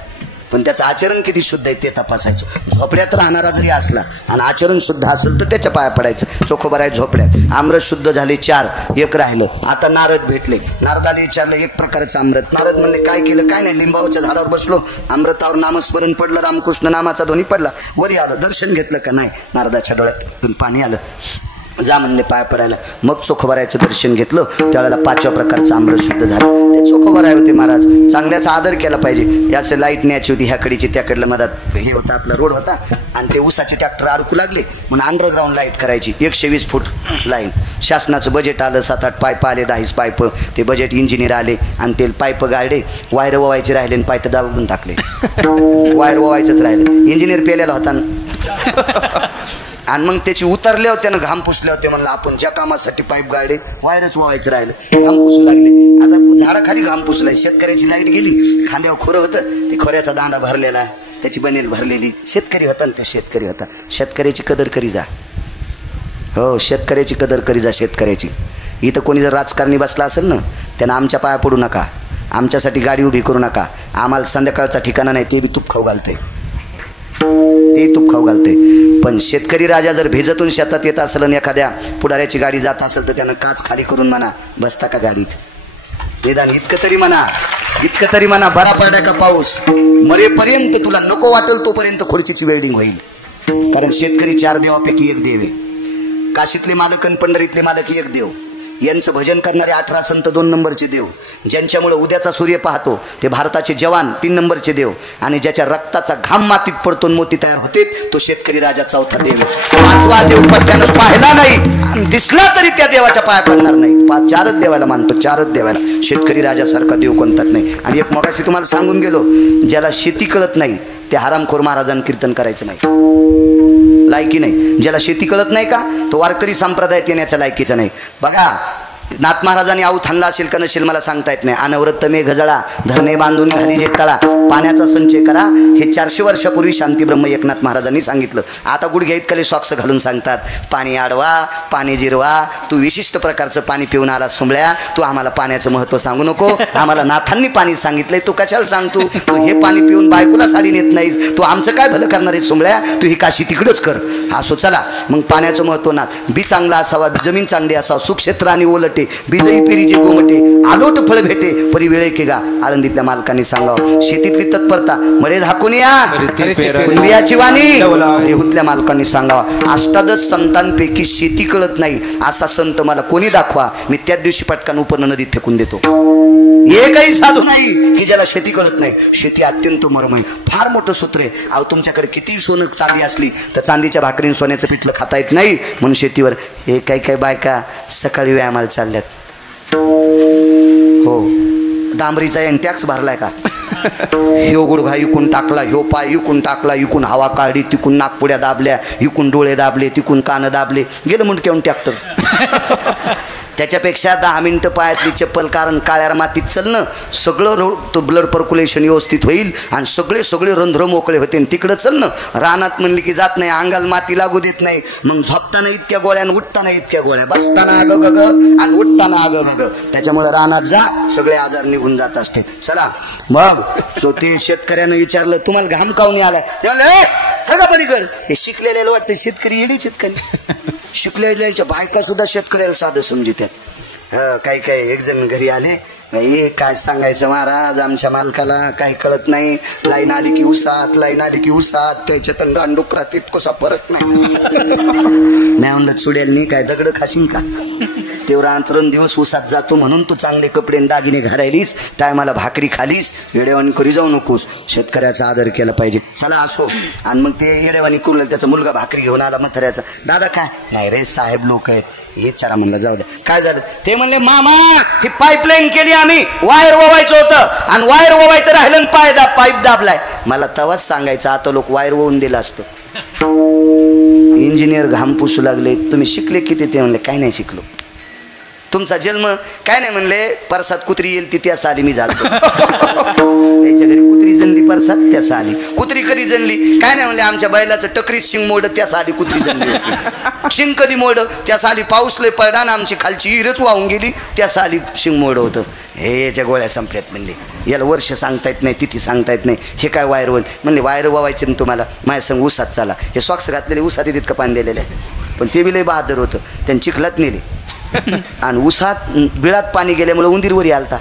पण त्याचं आचरण किती शुद्ध आहे ते तपासायचं. झोपड्यात राहणारा जरी असला आणि आचरण शुद्ध असेल तर त्याच्या पाया पडायचं. चोखोबाराय झोपड्यात. अमृत शुद्ध झाले 4, एक राहिलं. आता नारद भेटले. नारदाला विचारलं एक प्रकारचं अमृत. नारद म्हणले काय केलं? काय नाही, लिंबावच्या झाडावर बसलो, अमृतावर नामस्मरण पडलं, रामकृष्ण नामाचा ध्वनी पडला, वरी आलं. दर्शन घेतलं का? नाही. नारदाच्या डोळ्यातून पाणी आलं. जा म्हणले पाय पडायला. मग चोखोबारायचं दर्शन घेतलं. त्यावेळेला 5व्या प्रकारचं आम्र शुद्ध झालं. ते चोखोबाराय होते महाराज. चांगल्याचा आदर केला पाहिजे. याचं लाईट न्यायची होती ह्याकडीची त्याकडलं मधात हे होता आपला रोड होता आणि ते ऊसाचे ट्रॅक्टर अडकू लागले म्हणून अंडरग्राऊंड लाईट करायची 120 फूट लाईन. शासनाचं बजेट आलं 7-8 पाईप आले 10 पाईप. ते बजेट इंजिनियर आले आणि ते पाईप गाडले. वायर ओवायचे राहिले आणि पाईप दाबून टाकले. वायर ओवायचंच राहिलं. इंजिनियर पेलेला होता आणि मग त्याची उतरल्यावर त्यानं घाम पुसले होते. म्हणलं आपण ज्या कामासाठी पाईप गाडे वायरच व्हायचं राहिलं. घाम पुसू लागले. आता झाडाखाली घाम पुसलाय. शेतकऱ्याची लाईट गेली. खांद्यावर खोरं होतं. ते खोऱ्याचा दांडा भरलेला त्याची बनेल भरलेली. शेतकरी होता ना तो शेतकरी होता. शेतकऱ्याची कदर करी जा. हो शेतकऱ्याची कदर करी जा शेतकऱ्याची. इथं कोणी जर राजकारणी बसला असेल ना त्यानं आमच्या पाया पडू नका. आमच्यासाठी गाडी उभी करू नका. आम्हाला संध्याकाळचा ठिकाणा नाही ते बी तूप खाऊ घालतंय. ते तूप खाऊ घालते. पण शेतकरी राजा जर भेजतून शेतात येत असेल आणि एखाद्या पुढाऱ्याची गाडी जात असेल तर त्यानं काच खाली करून म्हणा बसता का गाडीत. निदान इतकं तरी म्हणा बरा पडला का पाऊस. मरेपर्यंत तुला नको वाटेल तोपर्यंत खुर्चीची वेल्डिंग होईल. कारण शेतकरी 4 देवापैकी एक देव आहे. काशीतले मालक आणि पंढरीतले मालक एक देव. यांचं भजन करणारे 18 संत 2 नंबरचे देव. ज्यांच्यामुळे उद्याचा सूर्य पाहतो ते भारताचे जवान 3 नंबरचे देव. आणि ज्याच्या रक्ताचा घाम मातीत पडतो मोती तयार होते तो शेतकरी राजा 4था देव. 5वा देव पट्ट्यानं पाहिला नाही दिसला तरी त्या देवाच्या पाया पडणार नाही. 4च देवाला मानतो. 4च देवाला. शेतकरी राजासारखा देव कोणताच नाही. आणि एक मगाशी तुम्हाला सांगून गेलो ज्याला शेती कळत नाही ते हरामखोर महाराजांना कीर्तन करायचं नाही. लायकी नाही. ज्याला शेती कळत नाही का तो वारकरी संप्रदायात येण्याच्या लायकीचा नाही. बघा नाथ महाराजांनी आऊत हाणला असेल का नसेल मला सांगता येत नाही. अनवरत मेघ जळा धरणे बांधून घाली जे तळा पाण्याचा संचय करा. हे 400 वर्षापूर्वी शांती ब्रह्म एकनाथ महाराजांनी सांगितलं. आता गुडघ्या इतकले सॉक्स घालून सांगतात पाणी अडवा पाणी जिरवा. तू विशिष्ट प्रकारचं पाणी पिऊन आला सुंबळ्या. तू आम्हाला पाण्याचं महत्त्व सांगू नको. आम्हाला नाथांनी पाणी सांगितलंय तू कशाला सांगतो. तू हे पाणी पिऊन बायकोला साडी नेत नाहीस. तू आमचं काय भलं करणार आहे सुंबळ्या. तू ही काशी तिकडंच कर. असो चला मग पाण्याचं महत्त्व नाथ. बी चांगला असावा जमीन चांगली असावा सुक्षेत्र आणि ओलटे बीजई पेरीचे गोमटे आलोट फळ भेटे परी वेळे के गा. आळंदीतल्या मालकांनी सांगावं शेतीतली तत्परता मळे झाकून या कुणबियाची वाणी. देहूतल्या मालकांनी सांगावा अष्टादश संतांपैकी शेती कळत नाही असा संत मला कोणी दाखवा. मी त्याच दिवशी पटकन उपर्ण नदीत फेकून देतो. एकही साधू नाही की ज्याला शेती कळत नाही. शेती अत्यंत मर्म आहे. फार मोठं सूत्र आहे. अहो तुमच्याकडे किती सोनं चांदी असली तर चांदीच्या भाकरीने सोन्याचं पिठलं खाता येत नाही म्हणून शेतीवर हे काही बायका सकाळी व्यायामाला चालल्यात. हो डांबरीचा टॅक्स भरलाय का. ह्यो गुडघा इकून टाकला ह्यो पाय इकून टाकला इकून हवा काढली तिकून नागपुड्या दाबल्या इकून डोळे दाबले तिकून कानं दाबले गेलं मुंडक्याहून ट्रॅक्टर. त्याच्यापेक्षा 10 मिनिटं पायातली चप्पल कारण काळ्या मातीत चलणं सगळं तो ब्लड पर्क्युलेशन व्यवस्थित होईल आणि सगळे रंध्र मोकळे होते. तिकडं चलणं रानात म्हणली की जात नाही अंगाला माती लागू देत नाही. मग झोपताना इतक्या गोळ्या आणि उठताना इतक्या गोळ्या बसताना आग गग आणि उठताना आग गग. त्याच्यामुळे रानात जा सगळे आजार निघून जात असते. चला मग ते शेतकऱ्यानं विचारलं तुम्हाला घाम काऊन आलाय. ते म्हणले सगळं पलीकड. हे शिकलेले वाटतं शेतकरी येडी शेतकरी. शिकलेल्या बायका सुद्धा शेतकऱ्याला साधं समजित्यात. काही एक जण घरी आले नाही काय सांगायचं महाराज आमच्या मालकाला काही कळत नाही. लाईन आली की उसात त्याच्या तंड डुकरात इतकोसा फरक नाही. मी म्हणलं चुडेल नाही काय दगड खाशीन का. तेवढा अंतरण दिवस उसात जातो म्हणून तू चांगले कपडे दागिने घालायलीस टायमाला भाकरी खालीस. येडेवानी करी जाऊ नकोस. शेतकऱ्याचा आदर केला पाहिजे. चला असो. आणि मग ते येडेवानी करून त्याचा मुलगा भाकरी घेऊन आला म्हाताऱ्याचा. दादा काय नाही रे साहेब लोक आहेत हे चारा म्हणलं जाऊ द्या. काय झालं ते म्हणले मामा ही पाईपलाईन केली आम्ही वायर ओवायचं होतं आणि वायर ओवायचं राहिलं पाईप दाबलाय. मला तवाच सांगायचं आता लोक वायर ओवून दिलं असतं. इंजिनियर घाम पुसू लागले तुम्ही शिकले किती. ते म्हणले काय नाही शिकलो. तुमचा जन्म काय नाही म्हणले परसात कुत्री येईल ती त्यास आली मी जातो. त्याच्या घरी कुत्री जनली परसात त्यास आली. कुत्री कधी जनली काय नाही म्हणले आमच्या बैलाचं टकरीत शिंग मोड त्यास आली कुत्री जनली होती. शिंग कधी मोड त्यास आली पाऊस लय पडला ना आमची खालची हिरच वाहून गेली त्यास आली शिंग मोड होतं. हे याच्या गोळ्या संपल्यात म्हणले. याला वर्ष सांगता येत नाही तिथी सांगता येत नाही. हे काय वायर होईल म्हणले वायर वावायचे ना तुम्हाला माझ्या संग उसात चाला. हे सॉक्स घातलेले उसात तितकं पाणी दिलेलं आहे पण ते बी लय बहादर होतं. त्यांनी चिखलात नेले आणि उसात बिळात पाणी गेल्यामुळे उंदीर वरी आलता.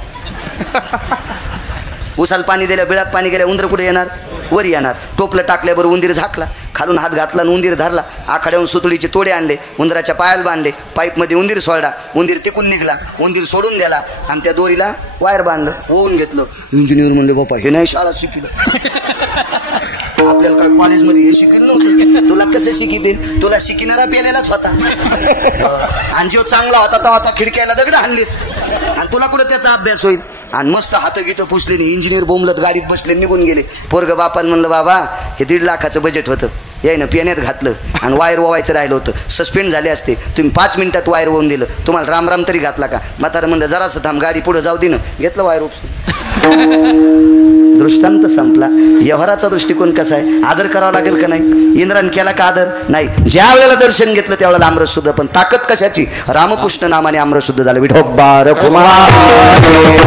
उसाला पाणी दिल्या बिळात पाणी गेल्या उंदर कुठे येणार वरी येणार. टोपलं टाकल्याबरोबर उंदीर झाकला खालून हात घातला आणि उंदीर धरला. आखाड्याहून सुतळीचे तोडे आणले, उंदराच्या पायाला बांधले, पाईपमध्ये उंदीर सोडला, उंदीर तिकून निघला, उंदीर सोडून दिला आणि त्या दोरीला वायर बांधलं, होऊन घेतलं. इंजिनियर म्हणले बापा हे नाही शाळा शिकलं, आपल्याला काय कॉलेजमध्ये हे शिकेल नव्हतं, तुला कसं शिकिते, तुला शिकणारा पेलेलाच होता. आणि जो चांगला होता तो आता खिडक्याला दगड आणलीस आणि तुला कुठं त्याचा अभ्यास होईल. आणि मस्त हात गीतं पुसले, इंजिनियर बोंबलत गाडीत बसले, निघून गेले. पोरग बापान म्हणलं बाबा हे 1.5 लाखाचं बजेट होतं, यायनं पेण्यात घातलं आणि वायर ववायचं राहिलं होतं, सस्पेंड झाले असते, तुम्ही 5 मिनिटात वायर वळून दिलं, तुम्हाला राम राम तरी घातला का. म्हातारं म्हणलं जरासं थांब, गाडी पुढे जाऊ दे ना, घेतलं वायर उपसून. दृष्टांत संपला. व्यवहाराचा दृष्टिकोन कसा आहे, आदर करावा लागेल का नाही. इंद्रान केला का आदर नाही. ज्या वेळेला दर्शन घेतलं त्यावेळेला अमृत शुद्ध, पण ताकद कशाची, रामकृष्ण नामाने अमृत शुद्ध झालं. विठोबार कुमार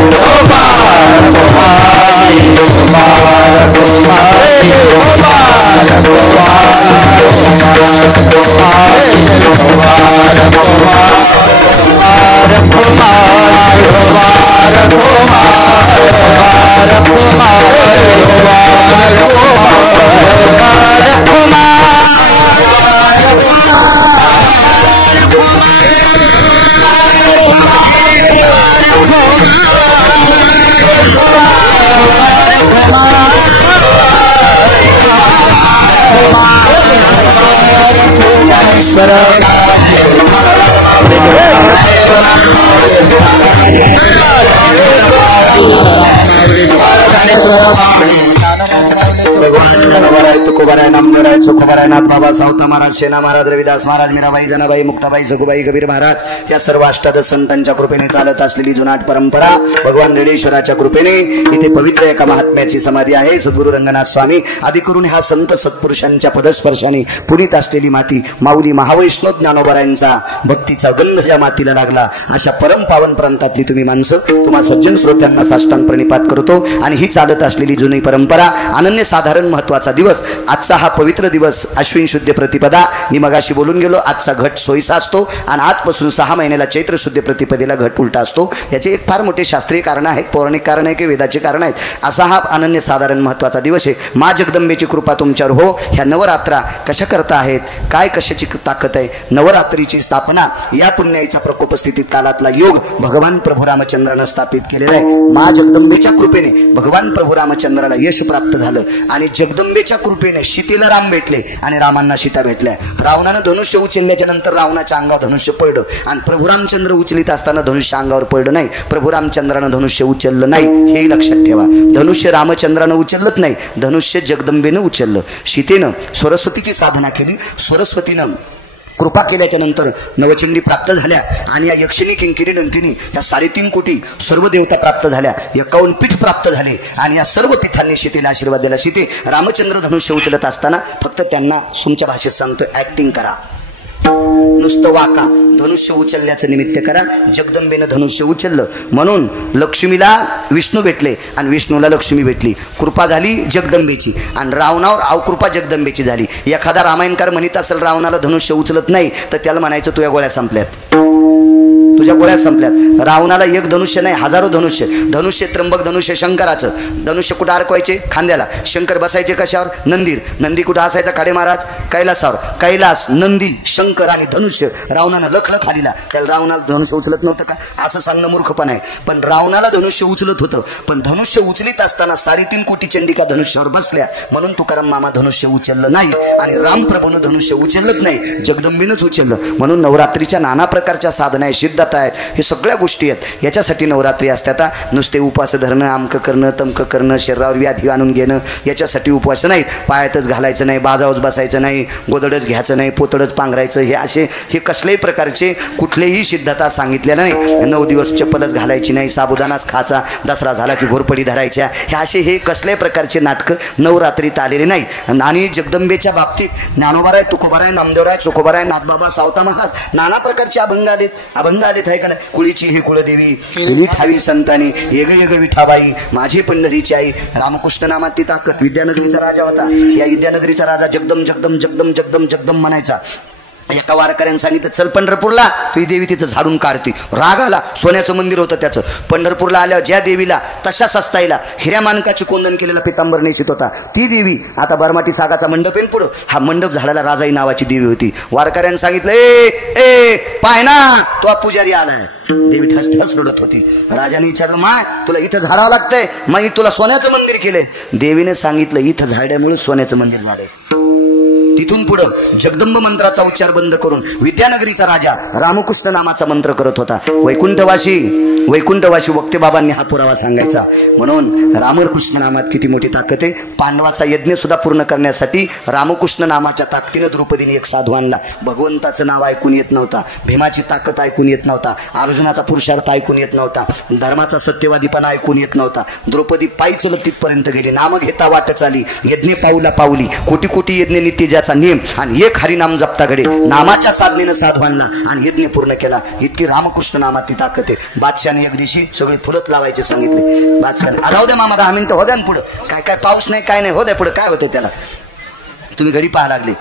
नाथ बाबा, सावता महाराज, सेना महाराज, रविदास महाराज, मीराबाई, जनाबाई, मुक्ताबाई, सगुबाई, कबीर महाराज या सर्व अष्टादश संतांच्या कृपेने चालत असलेली जुनाट परंपरा भगवान रेडेश्वराच्या कृपेने इथे पवित्र एका महात्म्याची समाधी आहे. सद्गुरू रंगनाथ स्वामी आदी करून ह्या संत सत्पुरुषांच्या पदस्पर्शाने पुनीत असलेली माती माऊली महावैष्णव ज्ञानोबरायांचा भक्तीचा गंध ज्या मातीला लागला अशा परम पावन प्रांतातली तुम्ही माणसं, तुम्हा सज्जन श्रोत्यांना साष्टांग प्रणिपात करतो. आणि ही चालत असलेली जुनी परंपरा, अनन्य साधारण महत्वाचा दिवस आजचा हा पवित्र दिवस अश्विन शुद्ध प्रतिपदा. मी मगाशी बोलून गेलो, आजचा घट सोयीचा असतो आणि आजपासून 6 महिन्याला चैत्र शुद्ध प्रतिपदेला घट उलटा असतो. याचे एक फार मोठे शास्त्रीय कारण आहेत, पौराणिक कारण आहे की वेदाचे कारण आहेत. असा हा अनन्य साधारण महत्वाचा दिवस आहे. मा जगदंबेची कृपा तुमच्यावर हो. ह्या नवरात्रा कशा करता आहेत, काय कशाची ताकद आहे. नवरात्रीची स्थापना या पुण्याईचा प्रकोप स्थितीत कालातला योग भगवान प्रभू रामचंद्रानं स्थापित केलेला आहे. मा जगदंबेच्या कृपेने भगवान प्रभू रामचंद्राला यश प्राप्त झालं आणि जगदंबेच्या कृपेने सीतेला राम भेटले आणि रामांना सीता भेटल्या. रावणानं धनुष्य उचलल्याच्या नंतर रावणाच्या अंगावर धनुष्य पडलं आणि प्रभू रामचंद्र उचलित असताना धनुष्य अंगावर पडलं नाही. प्रभू रामचंद्रानं धनुष्य उचललं नाही, हेही लक्षात ठेवा. धनुष्य रामचंद्रानं उचललंच नाही, धनुष्य जगदंबेनं उचललं. सीतेनं सरस्वतीची साधना केली, सरस्वतीनं कृपा केल्याच्या नंतर नवचंडी प्राप्त झाल्या आणि या यक्षिणी किंकिणी डंकिनी या 3.5 कोटी सर्व देवता प्राप्त झाल्या. 51 पीठ प्राप्त झाले आणि या सर्व पीठांनी सीतेला आशीर्वाद दिला. सीते रामचंद्र धनुष्य उचलत असताना फक्त त्यांना तुमच्या भाषेत सांगतोय, ऍक्टिंग करा, नुसतं वाका, धनुष्य उचलल्याचं निमित्त करा. जगदंबेनं धनुष्य उचललं म्हणून लक्ष्मीला विष्णू भेटले आणि विष्णूला लक्ष्मी भेटली. कृपा झाली जगदंबेची आणि रावणावर अवकृपा जगदंबेची झाली. एखादा रामायणकार म्हणत असेल रावणाला धनुष्य उचलत नाही तर त्याला म्हणायचं तुझ्या गोळ्या संपल्यात, तुझ्या गोळ्या संपल्यात. रावणाला एक धनुष्य नाही, हजारो धनुष्य. धनुष्य त्र्यंबक धनुष्य शंकराचं. धनुष्य कुठं अडकवायचे, खांद्याला. शंकर बसायचे कशावर, नंदीर. नंदी कुठं असायचा, काडे महाराज कैलासावर. कैलास, नंदी, शंकर आणि धनुष्य. रावणानं लख आलीला, त्याला रावणाला धनुष्य उचलत नव्हतं का, असं सांगणं मूर्खपण आहे. पण रावणाला धनुष्य उचलत होतं, पण धनुष्य उचलीत असताना 3.5 कोटी चंडिका धनुष्यावर बसल्या म्हणून तुकाराम मामा धनुष्य उचललं नाही आणि रामप्रभूनं धनुष्य उचललंच नाही, जगदंबेनंच उचललं. म्हणून नवरात्रीच्या नाना प्रकारच्या साधना आहे, सिद्धता आहेत, हे सगळ्या गोष्टी आहेत. याच्यासाठी नवरात्री असतात. नुसते उपवास धरणं, आमकं करणं, तमकं करणं, शरीरावर व्याधी आणून घेणं, याच्यासाठी उपवास नाहीत. पायातच घालायचं नाही, बाजावच बसायचं नाही, गोदडच घ्यायचं नाही, पोतडच पांघरायचं, हे असे हे कसल्याही प्रकारचे कुठलेही सिद्धता सांगितलेल्या नाही. 9 दिवस चप्पलच घालायची नाही, साबुदानाच खायचा, दसरा झाला की घोरपडी धरायच्या, हे असे हे कसल्याही प्रकारचे नाटकं नवरात्रीत आलेले नाही. आणि जगदंबेच्या बाबतीत ज्ञानोबाराय, तुकोबाराय, नामदेवराय, चोकोबाराय, नाथबाबा, सावता महाराज नाना प्रकारचे अभंग आलेत. अभंग आलेत आहे का नाही. कुळीची ही कुळदेवी, विठावी संतानी, येग येग विठाबाई, माझी पंढरीची आई. रामकृष्ण नामात ती ताकद. विद्यानगरीचा राजा होता, या विद्यानगरीचा राजा जगदम जगदम जगदम जगदम जगदम म्हणायचा. एका वारकऱ्याने सांगितलं चल पंढरपूरला, तुझी देवी तिथं झाडून काढते. राग आला. सोन्याचं मंदिर होतं त्याचं. पंढरपूरला आल्यावर ज्या देवीला तशा सस्ताईला हिऱ्या मानकाची कोंदण केलेला पितांबर नेशित होता ती देवी आता बरमाटी सागाचा मंडप आहे पुढं. हा मंडप झाडाला राजाई नावाची देवी होती. वारकऱ्याने सांगितलं ए पाय ना तो पुजारी आलाय. देवी ठस ठस रडत होती. राजाने विचारलं माय तुला इथं झाडावं लागतंय, मग तुला सोन्याचं मंदिर केलंय. देवीने सांगितलं इथं झाड्यामुळे सोन्याचं मंदिर झालंय. तिथून पुढं जगदंब मंत्राचा उच्चार बंद करून विद्यानगरीचा राजा रामकृष्ण नामाचा मंत्र करत होता. वैकुंठवासी वक्ते बाबांनी हा पुरावा सांगायचा. म्हणून रामकृष्ण नामात किती मोठी ताकद आहे. पांडवाचा यज्ञ सुद्धा पूर्ण करण्यासाठी रामकृष्ण नामाच्या ताकदीनं द्रौपदीने एक साधू आणला. भगवंताचं नाव ऐकून येत नव्हता, भीमाची ताकद ऐकून येत नव्हता, अर्जुनाचा पुरुषार्थ ऐकून येत नव्हता, धर्माचा सत्यवादीपणा ऐकून येत नव्हता. द्रौपदी पायी चलत तिथपर्यंत गेली. नाम घेता वाट चाली, यज्ञ पाऊला पाऊली, कोटी कोटी यज्ञ नित्य नियम आणि एक हरिनाम जपता घडे. नामाच्या साधनेनं साधू आणला आणि यज्ञ पूर्ण केला. इतकी रामकृष्ण नामात ती ताकद आहे. बादशाने एक दिवशी सगळे फुलत लावायचे सांगितले. बादशाने राहू द्या मामा 10 मिनिटं हो द्या पुढं, काय पाऊस नाही काय नाही हो द्या पुढं, काय होतं त्याला, तुम्ही घडी पाहा लागले.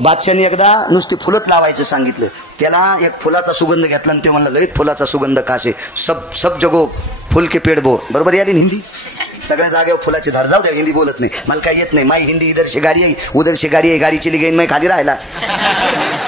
बादशाने एकदा नुसती फुलत लावायचं सांगितलं. त्याला एक फुलाचा सुगंध घेतला आणि ते म्हणलं ललित फुलाचा सुगंध काशे सब जगो फुल के पेड़ बो. बरोबर यादी हिंदी सगळ्या जागेवर फुलाचे झाड. जाऊ द्या हिंदी बोलत नाही, मला काय येत नाही. माई हिंदी इधर से गाडी आहे उधर से गाडी आहे, गाडीची लिगेन माई खाली राहिला.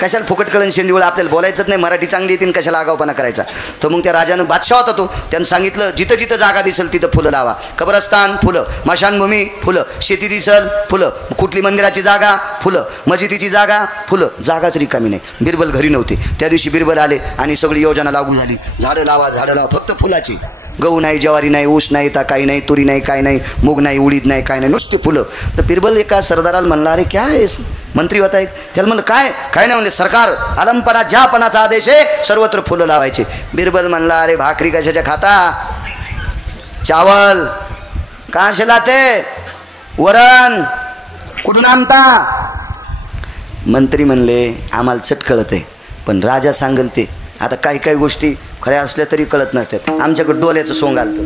कशाला फुकट कळण शेंडीवळ, आपल्याला बोलायचंच नाही, मराठी चांगली येते कशाला आगावपणा करायचा. तर मग त्या राजानं बादशाह होता तो, त्यानं सांगितलं जिथं जिथं जागा दिसेल तिथं फुलं लावा. कब्रस्तान फुलं, मशानभूमी फुलं, शेती दिसल फुलं, कुठली मंदिराची जागा फुलं, मस्जिदीची जागा फुलं. जागाच रिकामी नाही. बिरबल घरी नव्हते त्या दिवशी. बिरबल आले आणि सगळी योजना लागू झाली. झाडं लावा फक्त फुलाची. गहू नाही, ज्वारी नाही, ऊस नाही, काही नाही, तुरी नाही, काय नाही, मूग नाही, उडीद नाही, काय नाही, नुसते फुलं. तर बिरबल एका सरदाराला म्हणला अरे क्या आहे, मंत्री होता एक. त्याला म्हणलं काय नाही. म्हणले सरकार अलमपणा ज्यापणाचा आदेश आहे, सर्वत्र फुलं लावायचे. बिरबल म्हणला अरे भाकरी कशाच्या खाता, चावल कहां लाते, वरण कुठून आणता. मंत्री म्हणले आम्हाला चट कळत आहे, पण राजा सांगेल ते. आता काही गोष्टी खऱ्या असल्या तरी कळत नसतात. आमच्याकडे डोल्याचं सोंग आलतं.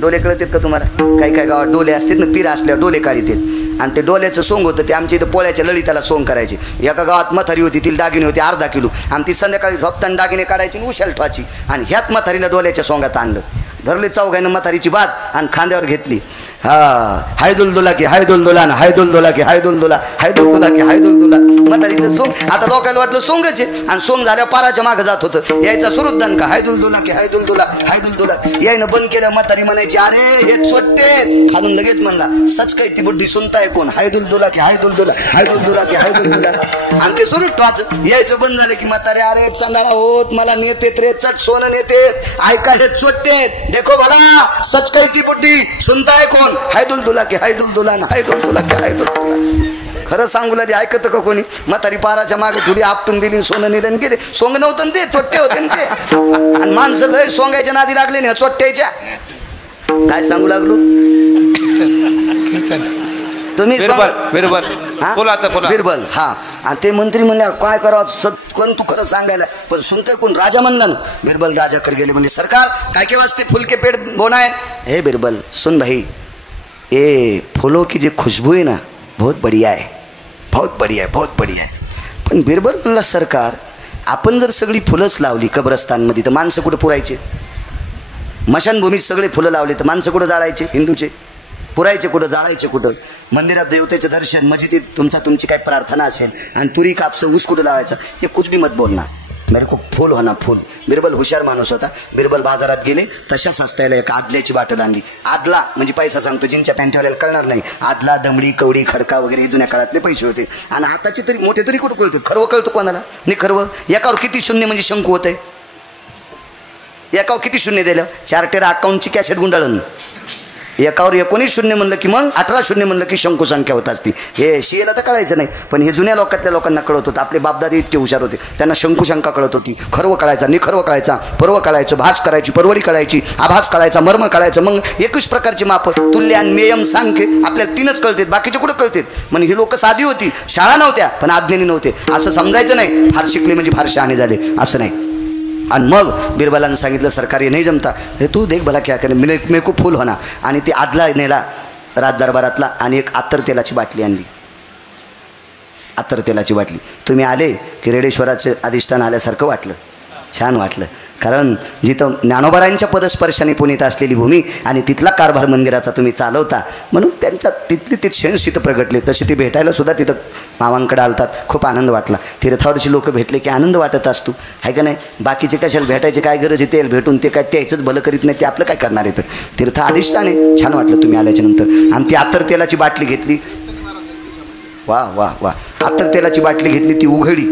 डोले कळतात का तुम्हाला? काही गावात डोले असतात ना, पीर असल्यावर डोले काढतात आणि ते डोल्याचं सोंग होतं. ते आमच्या इथं पोळ्याच्या ललिताला सोंग करायचे. एका गावात म्हातारी होती, तिला दागिने होते 1/2 किलो आणि ती संध्याकाळी झोपताना दागिने काढायची आणि उशाला ठेवायची. आणि ह्यात म्हातारीला डोल्याच्या सोंगात आणलं. धरले चौघानं म्हातारीची बाज आणि खांद्यावर घेतली. हायदुल दुला की हायदुल दुला ना, हायदुल दुला की हायदुल दुला, हायदुल दुला की हायदुल दुला. म्हातारीचं सोंग. आता लोकांना वाटलं सोंगच आहे आणि सोंग झाल्यावर पाराच्या मागं जात होतं. यायचा सुरूच दणका हायदुल दुला की हायदुल दुला, हायदुल दुला. यायनं बंद केलं. म्हातारी म्हणायची अरे हे चोट्टे. हालून लगेच म्हणला सच काही ती बुड्डी सुनताय कोण, हायदुल दुला की हायदुल दुला, हायदुल दुला की हायदुल दुला. आणि ते सुरूच टवाच. यायचं बंद झालं की म्हातारे अरे चांगला होत मला नेतेत रे, चट सोनं नेतेत, ऐका हे चोट्टे देखो बडा सच काही ती बुड्डी सुनताय कोण, हायदुल दुला की हायदुल दुला ना, हायदुल दुला की हायदुल दुला. खरं सांगू लागली ऐकत का कोणी. म्हातारी पाराच्या मागे थोडी आपटून दिली, सोनं निधन केले. सोंग नव्हतं ते, चोट्टे होते ना ते. आणि माणसं लय सोंगायच्या नादी लागले ना चोट्ट्याच्या. काय सांगू लागलो तुम्ही बिरबल. हा आणि ते मंत्री म्हणल्यावर काय करावं कोण तू खरं सांगायला, पण सुनते कोण, राजा म्हणला ना. बिरबल राजाकडे गेले म्हणजे सरकार काय वाजते फुल के पेड़ बोना है. हे बिरबल सुन भाई, ये फूलों की जो खुशबू है ना बहुत बढ़िया है, बहुत बढ़िया है, बहुत बढ़िया है. पण बिरबल म्हणला सरकार आपण जर सगळी फुलंच लावली कब्रस्तानमध्ये तर माणसं कुठं पुरायचे. मशानभूमीत सगळे फुलं लावले तर माणसं कुठं जाळायचे, हिंदूचे पुरायचे कुठं, जाळायचे कुठं. मंदिरात देवतेचं दर्शन, मस्जिदीत तुमची काय प्रार्थना असेल आणि तुरी कापसं ऊस कुठं लावायचं, हे कुछ भी मत बोलना, मेरे को फूल होना फूल. बिरबल हुशार माणूस होता. बिरबल बाजारात गेले, तशाच असतायला एक आदल्याची बाटल आणली. आदला म्हणजे पैसा सांगतो, जिनच्या पॅन्टवाल्याला कळणार नाही. आदला दमडी कवडी खडका वगैरे हे जुन्या काळातले पैसे होते. आणि आताचे तरी मोठे तरी कुठं कळतात. खरवं कळतं कोणाला नाही. खरवं एकावर किती शून्य म्हणजे शंकू होतंय. एकावर किती शून्य दिलं, 4 टेरा अकाउंटची कॅसेट गुंडाळून. एकावर 19 शून्य म्हणलं की मग 18 शून्य म्हणलं की शंकू संख्या होत असती. हे शियेला तर कळायचं नाही, पण हे जुन्या लोकातल्या लोकांना कळत होतं. आपले बापदादे इतके हुशार होते, त्यांना शंकू शंका कळत होती. खरवं कळायचा, निखरवं कळायचा, पर्व कळायचं, भास करायची, परवडी कळायची, आभास कळायचा, मर्म कळायचं. मग 21 प्रकारची माप, तुल्यान मेयम सांख्य आपल्याला 3च कळतात, बाकीचे कुठं कळतात. म्हणजे ही लोक साधी होती, शाळा नव्हत्या पण अज्ञानी नव्हते असं समजायचं नाही. फार शिकले म्हणजे फार शहाणे झाले असं नाही. आणि मग बिरबलानं सांगितलं सरकार हे नाही जमता, हे तू देख भला क्या करे, मेरे को फूल होना. आणि ते आदला नेला राज दरबारातला आणि एक आत्तर तेलाची बाटली आणली. अत्तर तेलाची बाटली. तुम्ही आले की रेडेश्वराचं अधिष्ठान आल्यासारखं वाटलं, छान वाटलं. कारण जिथं ज्ञानोबारांच्या पदस्पर्शाने पुनीत असलेली भूमी आणि तिथला कारभार मंदिराचा तुम्ही चालवता, म्हणून त्यांच्या तिथली ते सेन्स तिथं प्रगटले. तसे ती भेटायला सुद्धा तिथं मामांकडे आलतात. खूप आनंद वाटला. तीर्थावरची लोक भेटले की आनंद वाटत असतो, आहे का नाही. बाकीचे कशाला भेटायचे, काय गरज आहे. तेल भेटून ते काय त्याचंच भलं करीत नाही, ते आपलं काय करणार आहे. तीर्थ अधिष्ठान आहे. छान वाटलं तुम्ही आल्याच्या नंतर. आणि ती अत्तर तेलाची बाटली घेतली. वा वा वा. अत्तर तेलाची बाटली घेतली, ती उघडी.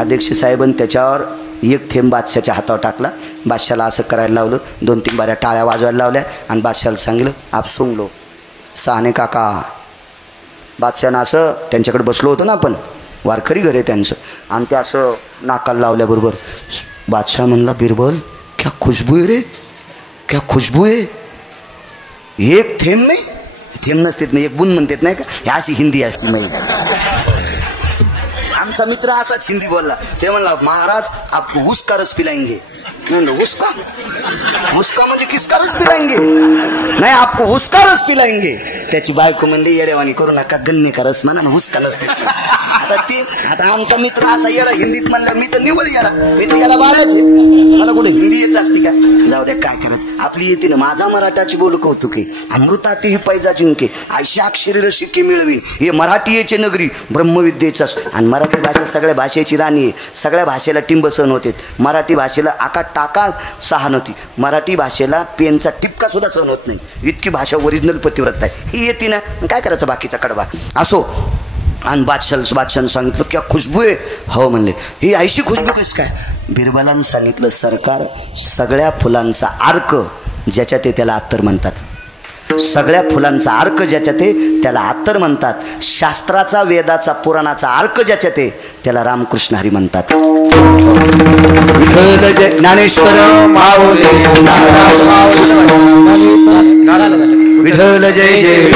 अध्यक्ष साहेबांनी त्याच्यावर एक थेंब बादशाच्या हातावर टाकला. बादशाला असं करायला लावलं. 2-3 बाऱ्या टाळ्या वाजवायला लावल्या आणि बादशाला सांगितलं, आप सुन लो सहाने काका. बादशानं असं, त्यांच्याकडे बसलो होतो ना आपण, वारकरी घर आहे त्यांचं, आणि ते असं नाकाला लावल्याबरोबर बादशाह म्हणला, बिरबल क्या खुशबू आहे रे, क्या खुशबू आहे. एक थेंब नाही, थेंब नसतेत नाही, एक बुन म्हणतात नाही का, ही अशी हिंदी असते माहिती. आमचा मित्र असाच हिंदी बोलला. ते म्हणला, महाराज आपको उसका रस पिलाएंगे. उसका उसका म्हणजे किसका रस पिलाएंगे. नाही, आपको उसका रस पिलाएंगे. त्याची बायको म्हणली, येड्यावानी करू नका, गन्ने का रस म्हणा, उसका नसते. आता आमचा मित्र असा येडा हिंदीत म्हणला, मी तर निवड येडा, मी तर येडा बाळाचे, मला कुठे हिंदी येत असते का. जाऊ द्या, काय करायचं, आपली येते ना. माझा मराठाची बोलू कौतुके, अमृताती ही पैजा जिंके, आयशा अक्षरी रसिकी मिळवी. हे मराठीचे नगरी ब्रह्मविद्येचा. आणि मराठी भाषा सगळ्या भाषेची राणी आहे. सगळ्या भाषेला टिंब सहन होते. मराठी भाषेला आका टाका सहानुभूती. मराठी भाषेला पेनचा टिपका सुद्धा सहन होत नाही, इतकी भाषा ओरिजिनल पतिव्रत आहे. ही येते ना, काय करायचं बाकीचा कडवा असो. आणि बादशाहनं सांगितलं, क्या खुशबू आहे. हो म्हणले, ही ऐशी खुशबू कशी काय. बिरबलानं सांगितलं, सरकार सगळ्या फुलांचा अर्क ज्याच्या ते त्याला अत्तर म्हणतात. सगळ्या फुलांचा अर्क ज्याच्या ते त्याला अत्तर म्हणतात. शास्त्राचा, वेदाचा, पुराणाचा अर्क ज्याच्या ते त्याला रामकृष्ण हरी म्हणतात. विठ्ठल जय ज्ञानेश्वर माऊली, विठ्ठल जय जय